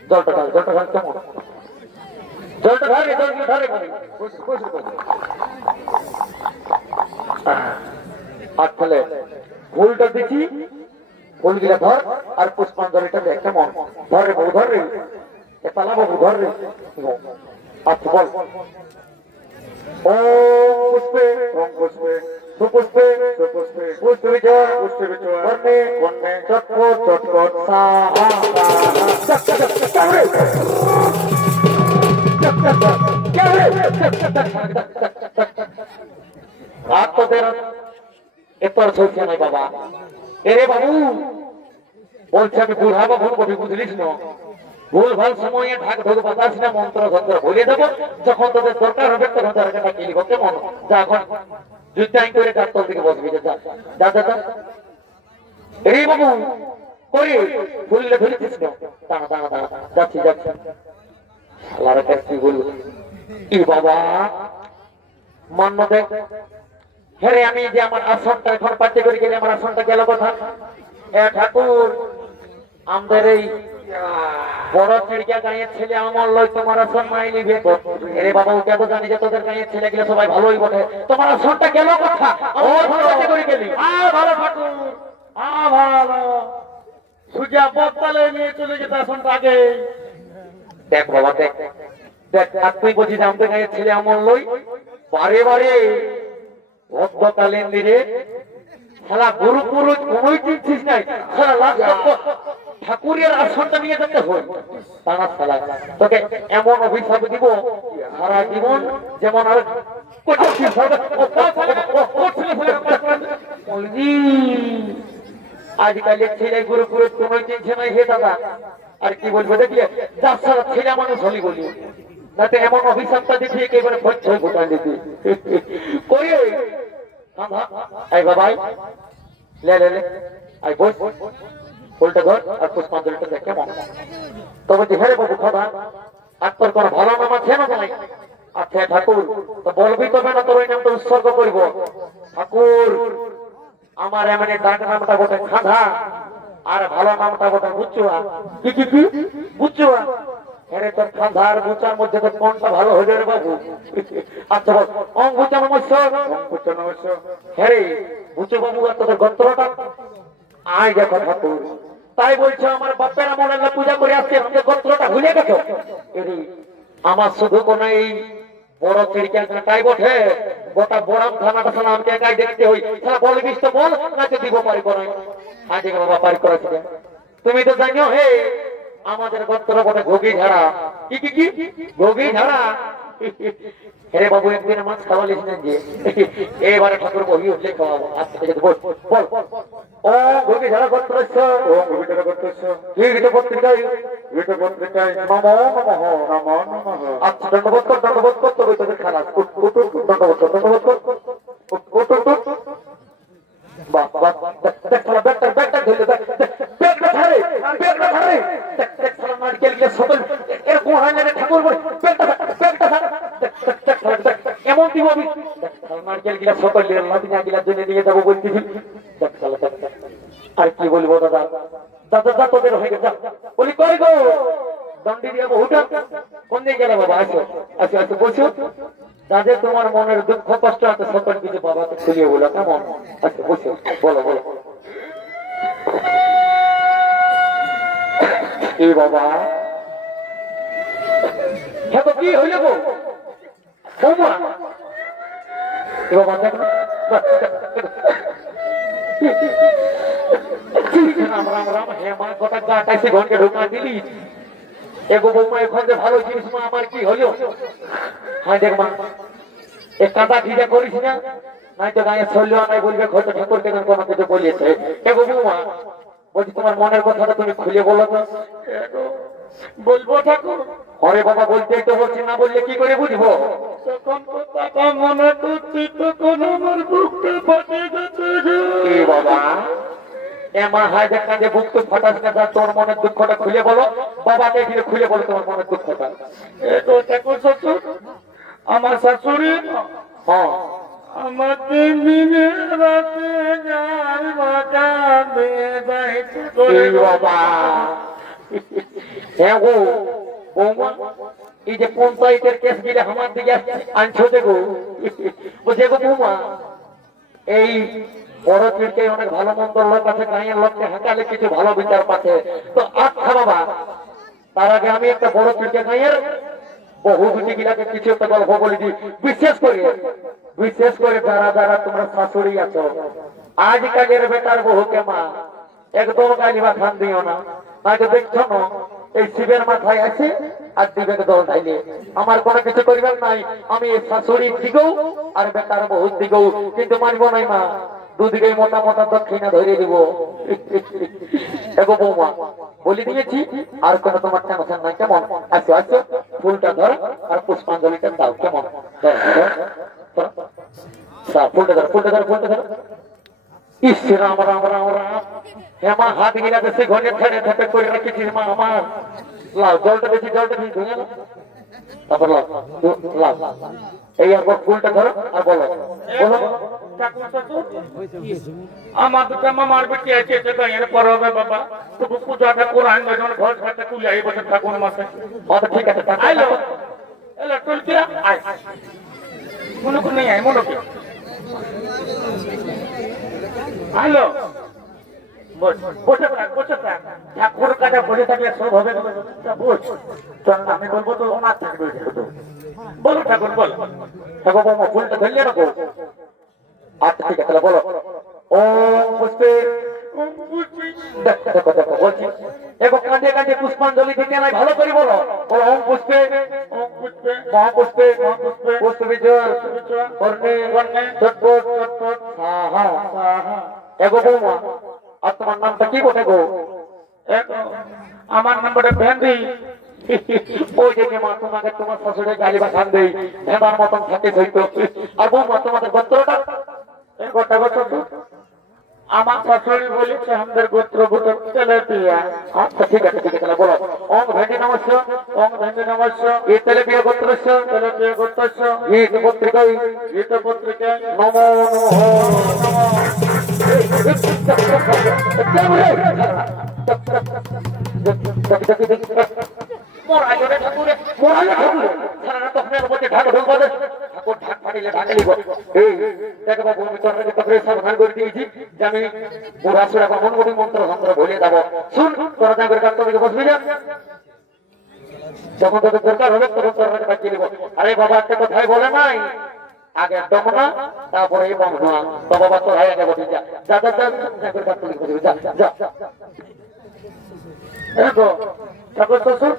জলটা ঢাল, জলটা ঢাল কেমন, জলটা ঢাল, জলটা ঢালে বস বস বস। আর তাহলে ফুলটা দিচ্ছি, ফুলগুলা ধর আর পুষ্পাঞ্জলিটা দেখ কেমন। ধর রে বাবু, ধর রে পালা বাবু, ধর রে। আচ্ছা বল। ওম পুষ্পে ওম পুষ্পে সুপুষ্পে সুপুষ্পে পুষ্পে বিজয় পুষ্পে বিজয় বর্ণে বর্ণে চটপট চটপট সাহা রাত তোদের এরপর চলছে না বাবা। এরে বাবু বলছে আমি বুড়া বাবু কবি বুঝলিস না, ভুল ভাল সময়ে ঢাক ঢোক বাতাস না, মন্ত্র যন্ত্র ভুলে দেবো, যখন তোদের দরকার হবে তখন তার একটা কিনব কেমন। যা এখন যুদ্ধাই করে তার তোর দিকে বসবি, যা যা যা যা। এই বাবু করে ফুললে ধরেছিস না, দাঁড়া দাঁড়া দাঁড়া, যাচ্ছি যাচ্ছি। আল্লাহর কাছে বলবো কি বাবা মান্য দেখ। হ্যাঁ আমি যে আমার আসনটা এখন পাচ্ছে করে গেলে আমার আসনটা গেল কথা। হ্যাঁ ঠাকুর, আমাদের এই বড় চিড়িয়া গাঁয়ের ছেলে আমার লয় তোমার আসন মাই নিবে। এরে বাবা ওটা তো জানি যে তোদের গাঁয়ের ছেলে গেলে সবাই ভালোই বটে, তোমার আসনটা গেল কথা। করে গেলি ভালো ঠাকুর, ভালো সুজা বদলে নিয়ে চলে যেতে আসনটা আগে। দেখ বাবা দেখ দেখ, আর তুই বলছিস আমাদের গাঁয়ের ছেলে আমার লই, বারে বারে ভক্তকালীন দিনে সারা গুরু পুরুষ কোনোই চিনছিস নাই, সারা লাখ ঠাকুরের আসনটা নিয়ে যেতে হয়। তারা সালা তোকে এমন অভিশাপ দিব সারা জীবন যেমন আর আজকালের ছেলে গুরু পুরুষ কোনোই চিনছে নাই। হে দাদা আর কি বলবো দেখলে, যার সারা ছেলে মানুষ হলি বলি যাতে এমন অভিশাপটা দিচ্ছি একেবারে ভচ্ছ গোটান দিতে কই। আই বাবা লে লে লে, আই বস, ফুলটা ধর আর পুষ্পাঞ্জলিটা দেখ কেমন। তবে যে হেরে বাবু খাবার আর তোর কোন ভালো নাম আছে না নাই? আচ্ছা ঠাকুর তো বলবি তবে না, তোর ওই নামটা উৎসর্গ করব। ঠাকুর আমার এমনি ডাক নামটা বটে খাধা, আর ভালো নামটা বটে বুচুয়া। কি কি কি বুচুয়া? হ্যাঁ তোর খাধা আর বুচার মধ্যে তো কোনটা ভালো হইল রে বাবু? আচ্ছা বল অং বুচা নমস্য, হ্যাঁ রে বুচু বাবু আর তোদের গন্ত্রটা আয় দেখো ঠাকুর। তাই বলছো আমার বাপের আমলে পূজা করে আসছে, আমাদের গোত্রটা ভুলে গেছো? আমার শুধু কোন এই বড় চিড়িয়াখানাটাই বটে, গোটা বড়াম থানাটা সালা আমাকে একাই দেখতে হই। সালা বলবিস তো বল, নাকি দিব পারি করে আজ বাবা পারি করেছি। তুমি তো জানো হে আমাদের গোত্র বটে ঘুগি ঝাড়া। কি কি কি ঘুগি ঝাড়া? হেরে বাবু একদিন মাছ খাওয়ালিস না যে, এবারে ঠাকুর বহি উঠলে খাওয়াবো। আচ্ছা বল বল ও ঘুগি ঝাড়া গোত্রস্য, ও কবিতাটা করতেছ গীত পত্রিকায় গীতা পত্রিকায় নমো নমঃ। নমো নমঃ। আচ্ছা দণ্ডবোধ কর, দণ্ডবোধ কর, তবে তোদের খালাস দণ্ডবোধ কর, দণ্ডবোধ কর। বাহ বাহ, দেখ শালা ব্যাগটা ব্যাগটা ধরে দেখ, ব্যাগটা ধরে, ব্যাগটা ধরে, দেখ দেখ শালা নারকেল গিয়ে সকল এরকম হয় না রে ঠাকুর বলে, ব্যাগটা ব্যাগটা ধর, দেখ দেখ শালা দেখ এমন দিব আমি, দেখ শালা নারকেল গিলা সকল লাদিনা গিলা জেনে নিয়ে যাবো বলতেছি। দেখ শালা দেখ আর কি বলবো দাদা, দাদা দাদা তোদের হয়ে গেছে বলি কই গো দণ্ডি দিয়ে বহুটা কোন দিকে গেলে বাবা? আসো আসো আসো বসো। তাদের তোমার মনের দুঃখ কষ্ট আছে সকল কিছু বাবাকে খুলিয়ে বলো কেমন। আচ্ছা বসো, বলো বলো। এই বাবা হ্যাঁ তো কি হইলে গো বৌমা? এ বাবা দেখ না রাম রাম রাম, হ্যাঁ মা গোটা গাটাইছে ঘরকে ঢোকা দিলি। এগো বৌমা এখন যে ভালো জিনিস মা আমার কি হলো? হ্যাঁ দেখ মা এ কাদা ভিজা করিস না, নাই তো গায়ে চললেও নাই বলবে হয়তো ঠাকুরকে কোনো কিছু বলিয়েছে। এগো বৌমা বলছি তোমার মনের কথাটা তুমি খুলে বলো তো। বলবো ঠাকুর? অরে বাবা বলতে তো বলছি, না বললে কি করে বুঝবো? তখন কথা মনে করছি, তখন আমার বুকটা ফাটে গেছে। এ বাবা এমা হায় দেখা যে বুক তো ফাটাস না, তোর মনের দুঃখটা খুলে বলো। বাবাকে গিয়ে খুলে বলো তোমার মনের দুঃখটা। এতো ঠাকুর শ্বশুর, আমার শাশুড়ি হ্যাঁ আমার দিনে রাতে যায় বাগানে যাইতে এ বাবা। হ্যাঁ গো বৌমা, এই যে পঞ্চায়েতের কেস গিলে আমার দিকে আনছো দেখো। বুঝে গো বৌমা, এই বড় চিড়কে অনেক ভালো মন্দ লোক আছে, গাঁয়ের লোককে হাঁটালে কিছু ভালো বিচার পাচ্ছে। তো আচ্ছা বাবা, তার আগে আমি একটা বড় চিড়কে গাঁয়ের বহু বিটি গিলাকে কিছু একটা গল্প বলে দিই। বিশেষ করে যারা যারা তোমরা শাশুড়ি আছো, আজকালের বেটার বহুকে মা একদম গালিবা খান দিও না। নয়তো দেখছো না এই শিবের মাথায় আছে আর দিবেক দল ঢাইলে আমার কোনো কিছু করিবার নাই। আমি এই শাশুড়ির দিকেও আর বেটার বহুত দিকেও কিন্তু মানবো নাই মা, দুদিকে মোটা মোটা দক্ষিণা ধরে দিব। এগো বৌমা বলে দিয়েছি, আর কোনো তোমার টেনশন নাই কেমন? আসো আসো, ফুলটা ধর আর পুষ্পাঞ্জলিটা দাও কেমন? ফুলটা ধর ফুলটা ধর ফুলটা ধর। ইস রাম রাম রাম রাম। হেমা হাত গিলা বেশি ঘরে ছেড়ে থেপে করে রেখেছিস মা আমার। লাও জলটা বেশি ধুয়ে না, তারপর লাও এই একবার ফুলটা ধরো আর বলো বলো। আমার দুটা মামার বেটি আছে, গাঁয়ের পরবে বাবা, তবু পূজাটা কোরআন যখন ঘর সাথে তুলে আই বসে ঠাকুর মাসে। ঠিক আছে আইলো এলো টুলকিরা আয়, মনুক নেই আয় মনুক আইলো। বসে থাক ঠাকুর কাছে বসে থাকলে সব হবে। আমি বলবো তো ওনার থাকবে। বলো ঠাকুর বলো। ঠাকুর বাবা ফুলটা ধরলে রাখো। আচ্ছা ঠিক আছে বলো। ওম পুষ্পে দেখো দেখো বলছি, এগো কাঁদে কাঁদে পুষ্পাঞ্জলি দিতে নাই, ভালো করে বলো। বলো ওম পুষ্পে মহাপুষ্পে পুষ্পবিজয় কর্ণে চটপট হ্যাঁ হ্যাঁ। এগো বৌমা, আর তোমার নামটা কি বটে গো? আমার নাম্বারটা ভেন্দি। ওই যে মা তোমাকে তোমার শাশুড়ি গালি বা খান দেই, ভেবার মতন থাকে হইতো। আর বৌমা তোমাদের গোত্রটা? আমার শাশুড়ি বলেছে আমাদের গোত্র গোত্র চলে দিয়া। আচ্ছা ঠিক আছে ঠিক আছে বলো। ওং ভেন্ডি নমস্য ওং ধন্য নমস্য এ তেলেপিয়া গোত্রস্য তেলেপিয়া গোত্রস্য গীত পত্রিকায় গীত পত্রিকায় নমো সাবধান করে দিয়েছি যে আমি বুড়া সুরা মনমুখী মন্ত্র যন্ত্র ভুলে যাবো। শুন তোরা যা করে কার্তবীকে বসবি না, যখন তোদের দরকার হবে তখন তোরা বাঁচিয়ে দেবো। আরে বাবা একটা কথাই বলে নাই, আগে দম না তারপরে এই বন্ধ না। তো বাবা তোর হাই আগে বসে যা যা যা যা যা করে কার্তবীকে বসবি যা যা। দেখো ঠাকুর শ্বশুর,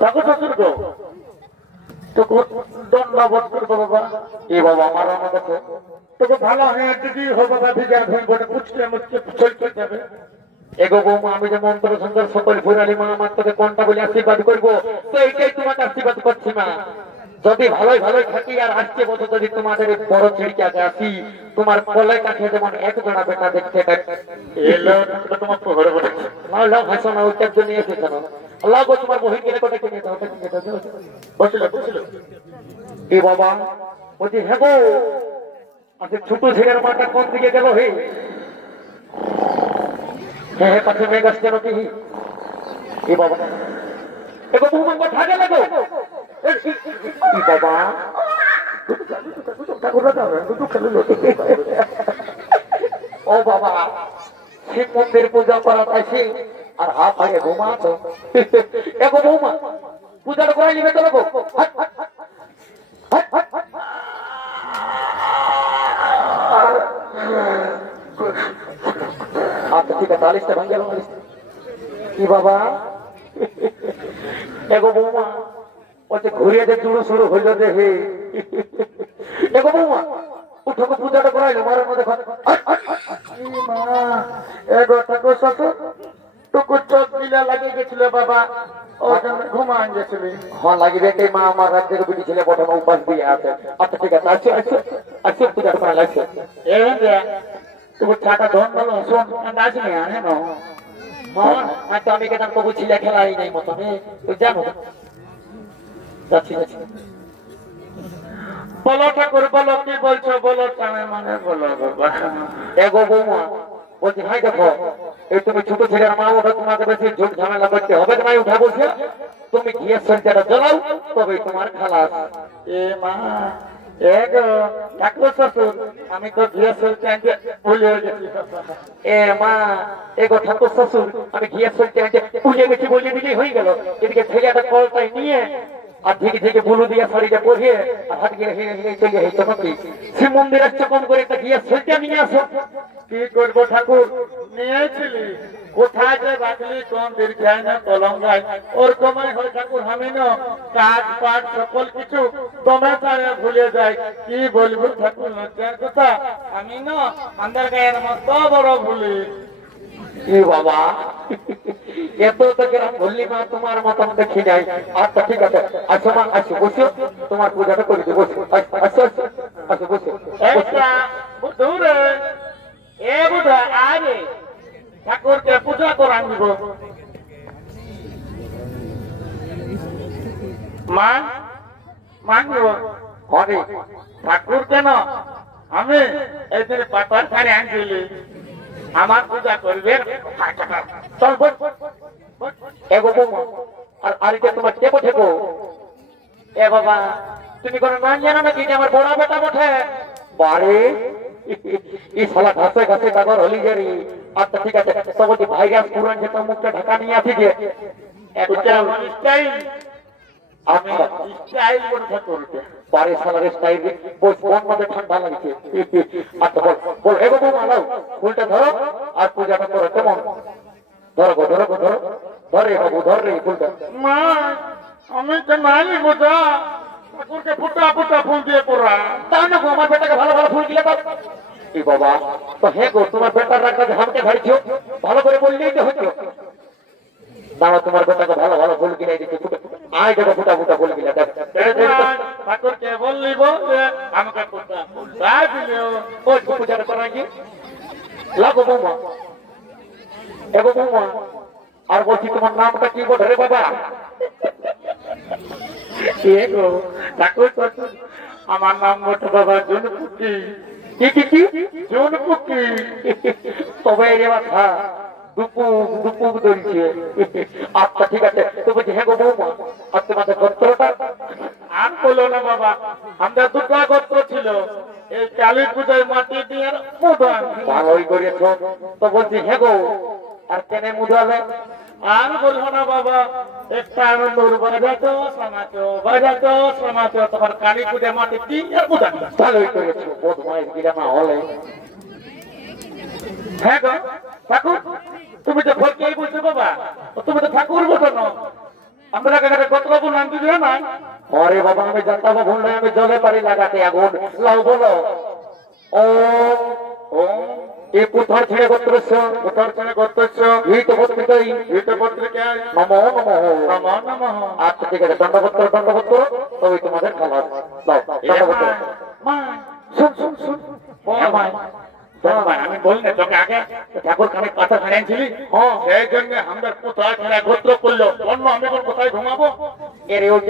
ঠাকুর শ্বশুর গো তোকে দণ্ডবোধ করবো বাবা। এ বাবা আমার আমাকে তোকে ভালো হয়ে যদি হবে বাবা, ভিজা ধুই বটে পুচকে মুচকে চলতে যাবে। এগো বৌমা, আমি যে মন্ত্র সুন্দর সকল ফুরালি মা আমার তোকে কোনটা বলে আশীর্বাদ করবো, তো এইটাই তোমাকে আশীর্বাদ করছি মা। যদি ভালোই ভালোই থাকি আর আসছে বছর যদি তোমাদের বড় ছিড়কাকে আসি, তোমার কলে কাছে যেমন এক জোড়া বেটা দেখতে এলো তোমার তো ঘরে বসে না লাভ হাসো না, ওইটার জন্য এসেছে না। আল্লাহ গো তোমার বহিন গেলে কোটা কিনে দাও, ওটা কিনে দাও। বসিল বসিল। এ বাবা বলছি হ্যাঁ গো, আচ্ছা ছোট ছেলের মাটা কোন দিকে গেল? হে হ্যাঁ হ্যাঁ পাশে মেঘ আসছে নাকি? এ বাবা এগো বৌমা কোথা গেলে গো? বাবা ও বাবা, শিব মন্দির পূজা করা তাইছি আর হাত আগে বৌমা তো। এগো বৌমা পূজাটা করে নিবে তো গো। আচ্ছা ঠিক আছে, আলিশটা ভাঙ গেল। কি বাবা এগো বৌমা বলছে ঘুরিয়ে যে চুড়ো শুরু হইল যে হে। দেখো বৌমা উঠোকে পূজাটা করাইলো মারের মধ্যে এগো ঠাকুর শ্বশুর টুকু চোখ গিলা লাগিয়ে গেছিল বাবা ওখানে ঘুমান গেছিল। হ্যাঁ লাগিবে এই মা আমার রাজ্যের বিটি ছেলে বটন উপাস দিয়ে আছে। আচ্ছা ঠিক আছে আসো আসো আসো পূজাটা করা লাগছে। এই যে তুমি চাটা ধন বলো শোন নাচ নিয়ে আনে না হ্যাঁ আর তো আমি কেন কবু ছিলে খেলাই নাই মতো তুই জানো যাচ্ছি যাচ্ছি বলো ঠাকুর বলো কি বলছো বলো টানে মানে বলো বাবা। এগো বৌমা বলছি ভাই দেখো এই তুমি ছোট ছেলের মা ওটা তোমাকে বেশি ঝুট ঝামেলা করতে হবে না উঠা বলছে তুমি ঘিয়ের সঞ্চাটা জ্বালাও তবে তোমার খালাস। এ মা এগো ঠাকুর শ্বশুর আমি তো বিয়ে চলতে ভুলে গেছি। এ মা এগো ঠাকুর শ্বশুর আমি ঘিয়ের সঞ্চাটা ভুলে গেছি বলে দিলেই হয়ে গেল। এদিকে ছেলেটা কলটাই নিয়ে আর ঝিকে ঝিকে বুলু দিয়ে শাড়িটা পরিয়ে আর হাত গিয়ে হিরে হিরে চলে এই তোমাকে সে মন্দির আসছে কম করে একটা ঘিয়ের সঞ্চা নিয়ে আসো। কি করবো ঠাকুর নিয়েছিলি কোথায় যে রাখলি কোন দীর্ঘায় না কলঙ্গায় ওরকমই হয় ঠাকুর আমি না কাজ পাঠ সকল কিছু তোমার তারা ভুলে যাই। কি বলবো ঠাকুর লজ্জার কথা আমি না আন্দার গায়ের মতো বড় ভুলি। এ বাবা এত তো গ্রাম বললি মা তোমার মতন দেখি নাই। আচ্ছা ঠিক আছে আসো মা আসো বসো তোমার পূজাটা করে দেবো আসো আসো আসো বসো একটা বুধুরে এ বুধা আরে ঠাকুরকে পূজা করান দিব। মা মানব ঘরে ঠাকুর কেন আমি এদের পাতার ছাড়ে আনছিলি আমার পূজা করবে চল বল এগো বৌমা আর আরেকটা তোমার কে বঠে গো। এ বাবা তুমি কোনো নাম জানো নাকি যে আমার বড় বেটা বঠে বারে এই শালা ঘাসে ঘাসে টাকার হলি যারি। আচ্ছা ঠিক আছে তো বলছি ভাইরাস পুরান যেটা মুখটা ঢাকা নিয়ে আসি যে আমি স্টাইল করে ঠাকুরকে বারে শালার স্টাইল বই কোন মধ্যে ঠান্ডা লাগছে। আচ্ছা বল বল এগো বৌমা নাও ফুলটা ধরো আর পূজাটা করো কেমন ধরো গো ধরো গো ধরো ধরে বাবু ধর রে ফুলটা। মা আমি তো নাই বোঝা ঠাকুরকে ফুটা ফুটা ফুল দিয়ে পড়া তা না গো আমার বেটাকে ভালো ভালো ফুল দিলে দাও। এই বাবা তো হে গো তোমার বেটার রাখা হামকে ধরছো ভালো করে বললেই তো হতো। দাঁড়া তোমার বেটাকে ভালো ভালো ফুল কিনে দিচ্ছি আয় দেখো ফুটা ফুটা ফুল কিনে ঠাকুরকে বললি বলে আমাকে ফুটা ফুল দিলেও ওই পূজাটা করা কি লাগো বৌমা এগো বৌমা আর বলছি তোমার নামটা কি বটে রে বাবা। গো ঠাকুর আমার নাম বটে বাবা জুনপুকি। কি কি কি জুনপুকি তবে রে বাবা দুপু দুপু ধরছে। আচ্ছা ঠিক আছে তো বলছি হ্যাঁ গো বৌমা আর তোমাদের গোত্রটা আর বলো না বাবা আমরা দুটা গোত্র ছিল এই কালী পূজায় মাটি দিয়ে মুদান ভালোই করেছ তো বলছি হ্যাঁ গো আর কেনে মুদালে আর বলবো না বাবা একটা আনন্দর বাজাতো সমাতো তোমার কালী পূজায় মাটি দিয়ে মুদান। ভালোই করেছ বদমাইশ গিরা না হলে। হ্যাঁ গো ঠাকুর তুমি তো ভরকেই বলছো বাবা তুমি তো ঠাকুর বলো না আমরা গোত্র নাম দিবে না। আরে বাবা আমি জানতাম ভুল নয় আমি জলে পারি লাগাতে আগুন লাও বলো ওম ওম এই পুত্র ছেড়ে গোত্রস্য উত্তর ছেড়ে গোত্রস্য গীত পত্রিকাই গীত পত্রিকায় নমো নমো নমো নমঃ। আচ্ছা ঠিক আছে দণ্ডপত্র তবে তোমাদের খালাস দাও দণ্ডপত্র। মা শুন শুন শুন হ্যাঁ মা আমি বললে তোকে আগে ঠাকুর কানে কথা ছাড়িয়েছিলি হ্যাঁ সেই জন্য আমাদের কোথায় ছেড়ে গোত্র করলো অন্য আমি এখন কোথায় ঘুমাবো। এর ওই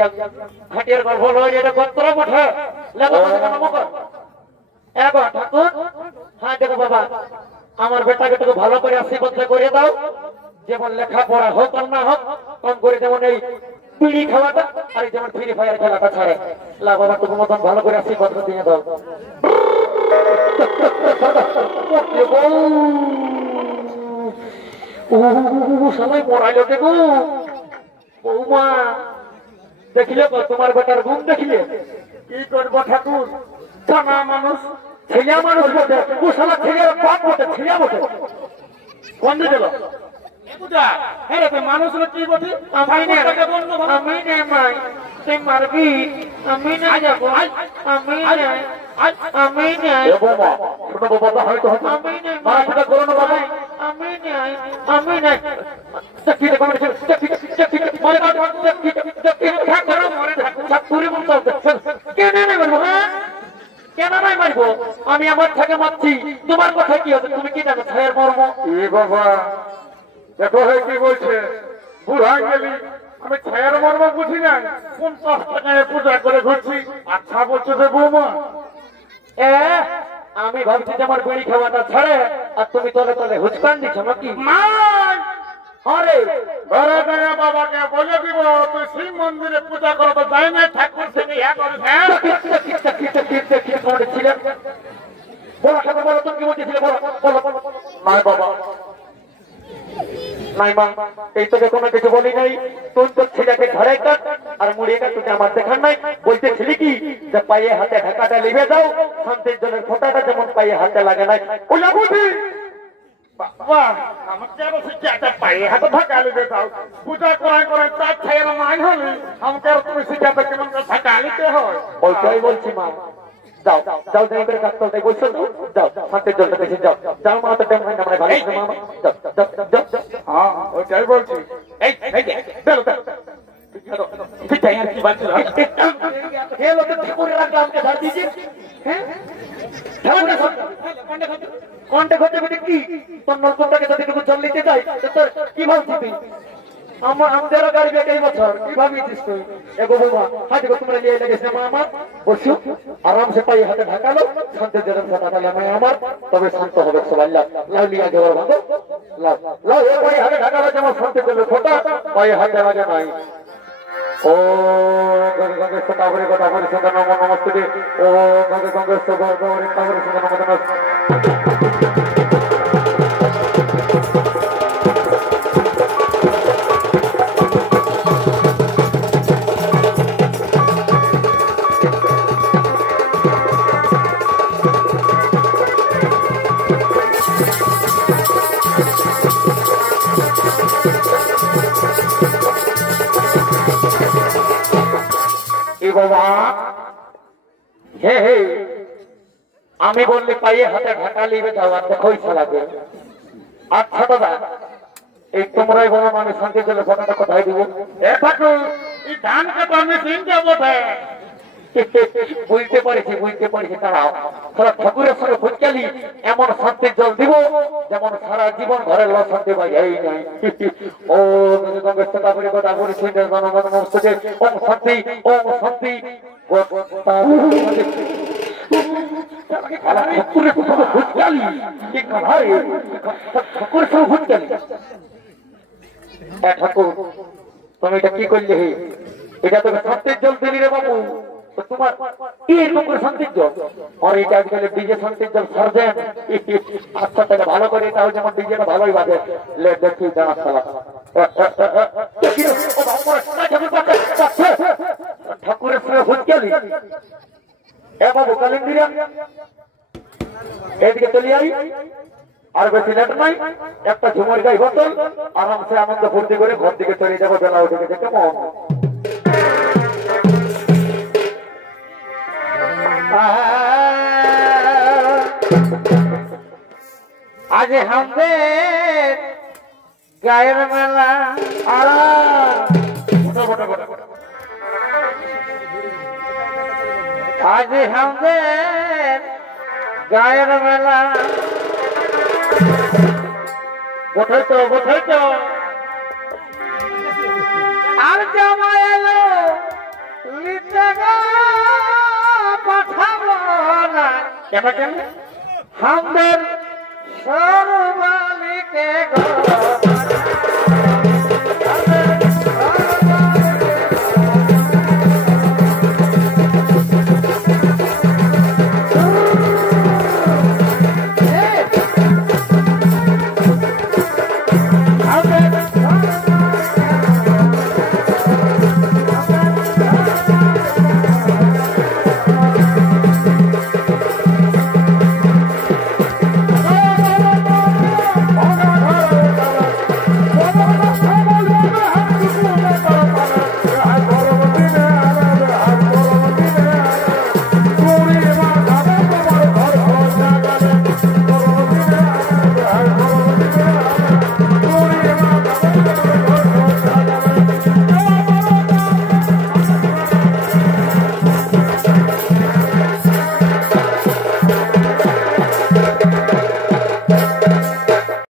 ঘাটিয়ার গর্ভ লয় এটা গোত্র বটে লেখা এগো ঠাকুর। হ্যাঁ দেখো বাবা আমার বেটাকে একটু ভালো করে আশীর্বাদ করে দাও যেমন লেখাপড়া হোক আর না হোক কম করে যেমন এই পিড়ি খাওয়াটা আর যেমন ফ্রি ফায়ার খেলাটা ছাড়ে লা বাবা তুমি মতন ভালো করে আশীর্বাদ দিয়ে দাও। সবাই মরাইল দেখো বৌমা দেখিলে তোমার বেটার গুণ দেখিলে কি করবো ঠাকুর জানা মানুষ ছেলে মানুষ বটে ও শালা ছেলের বাপ বটে ছেলে বটে কোন দিকে গেল পূজা হ্যাঁ রে মানুষ কি বলছি আমি না মাই তুই মারবি আমি না যাবো আমি না আমি না এ বাবা ছোট বাবা হয়তো আমি না মারাটা করো না বাবা আমি না আমি না চাকরিটা করে চাকরি মরে চাকরি বলতে কেন না মারবো কেন নাই মারবো আমি আমার থেকে মারছি তোমার কথা কি হবে তুমি কি জানো ছায়ের মর্ম এ বাবা দেখো হে কি বলছে বুড়া গেলি আমি ছায়ার মর্ম বুঝি না 50 টাকায় পূজা করে ঘুরছি আচ্ছা বলছো যে বৌমা এ আমি ভাবছি যে আমার বিড়ি খাওয়াটা ছাড়ে আর তুমি তলে তলে হুচকান দিচ্ছ নাকি নাই আরে ঘরে গিয়ে বাবাকে বলে দিব তুই শিব মন্দিরে পূজা করতে যাই না ঠাকুর থেকে ইয়া করিস হ্যাঁ ছিলেন বলো সাথে বলো তুমি কি বলছিলে বলো বলো নাই বাবা নাই মা এই তোকে কোনো কিছু বলি নাই তুই তোর ছেলেকে ঘরে কাট আর মুড়িয়ে কাট তোকে আমার দেখার নাই বলতেছিলি কি যে পায়ে হাতে ঢাকাটা লিভে দাও শান্তির জলের ফোঁটাটা যেমন পায়ে হাতে লাগে নাই ওলা বুঝি বাবা আমাকে আরো শিক্ষাটা পাই হাতে ঢাকা লিখে দাও পূজা করাই করাই তার ছায়ের মাই হলি আমাকে আর তুমি শিক্ষাটা কেমন করে ঢাকা লিখতে হয় ওইটাই বলছি মা যাও যাও যাই করে কাজ করতে বলছো তো যাও শান্তির জলটা দেখে যাও যাও মা তো টাইম হয় না আমরা ভালো করে মা যাও যাও যাও হ্যাঁ ওইটাই বলছি এই চলো ঠিক আছে আর কি বাঁচলো ये लोग ठाकुर राम के साथ दीजिए हैं कौन खोते बेटे की तो नलकोटा के साथ को चल लेते जाए तो की ভাবছিস তুই আমাদের গাড়ি বেটে এই বছর কি ভাবিছিস তুই এগো বাবা হাতে को তোমরা নিয়ে লাগিস না আমার বসু আরাম से পায়ে হাতে ঢাকালো শান্তি জেরম ফটাটা লামে আমার তবে শান্ত হবে সবাই লাও লিয়া জোর ভাগো লাও লাও এই পায়ে হাতে ঢাকালো যেমন শান্তি জেরম ফটা পায়ে হাতে লাগে নাই ও গঙ্গে গঙ্গে সতাবরে গদাবরে সদা নমো নমস্তে ও গঙ্গে গঙ্গে সতাবরে তাবরে সদা নমো নমস্তে বাবা হে হে আমি বললে পায়ে হাতে ঢাকা লিবে যাওয়ার দেখো ইচ্ছা লাগে আচ্ছা দাদা এই তোমরাই বলো আমি শান্তি জলে ফোনটা কোথায় দিব এ ঠাকুর এই ধানকে তো আমি চিনতে বটে বুঝতে পারছি তারাও সারা ঠাকুরের সঙ্গে ফুটকালি এমন শান্তির জল দিব যেমন সারা জীবন ঘরের লোক শান্তি পাই এই নাই ও গঙ্গে সতাবরে গদাবরে সৈন্য জনগণ নমস্তে ওম শান্তি ঠাকুরের সঙ্গে ফুটকালি ঠাকুরের সঙ্গে ফুটকালি ঠাকুর তুমি এটা কি করলে হে এটা তোকে শান্তির জল দিলি রে বাবু তোমার এরকম করে শান্তির জল আর এটা আজকাল ডিজে শান্তির জল সার্জেন আচ্ছা তাহলে ভালো করে তাও যেমন ডিজেটা ভালোই বাজে লে দেখি জানা ঠাকুরের সঙ্গে ফুটকালি এ বাবু কালিন্দিরা এদিকে চলে আই আর বেশি লেট নাই একটা ঝুমুর গাই বোতল আরামসে আনন্দ ফুর্তি করে ঘর দিকে চলে যাবো বেলা উঠে গেছে কেমন आज हमদের গায়ের মেলা आज हमদের গায়ের মেলা কোথায় তো আর জামা এলো লিতে গো পাঠাবো না কেন हमদের সর্বালিকে গো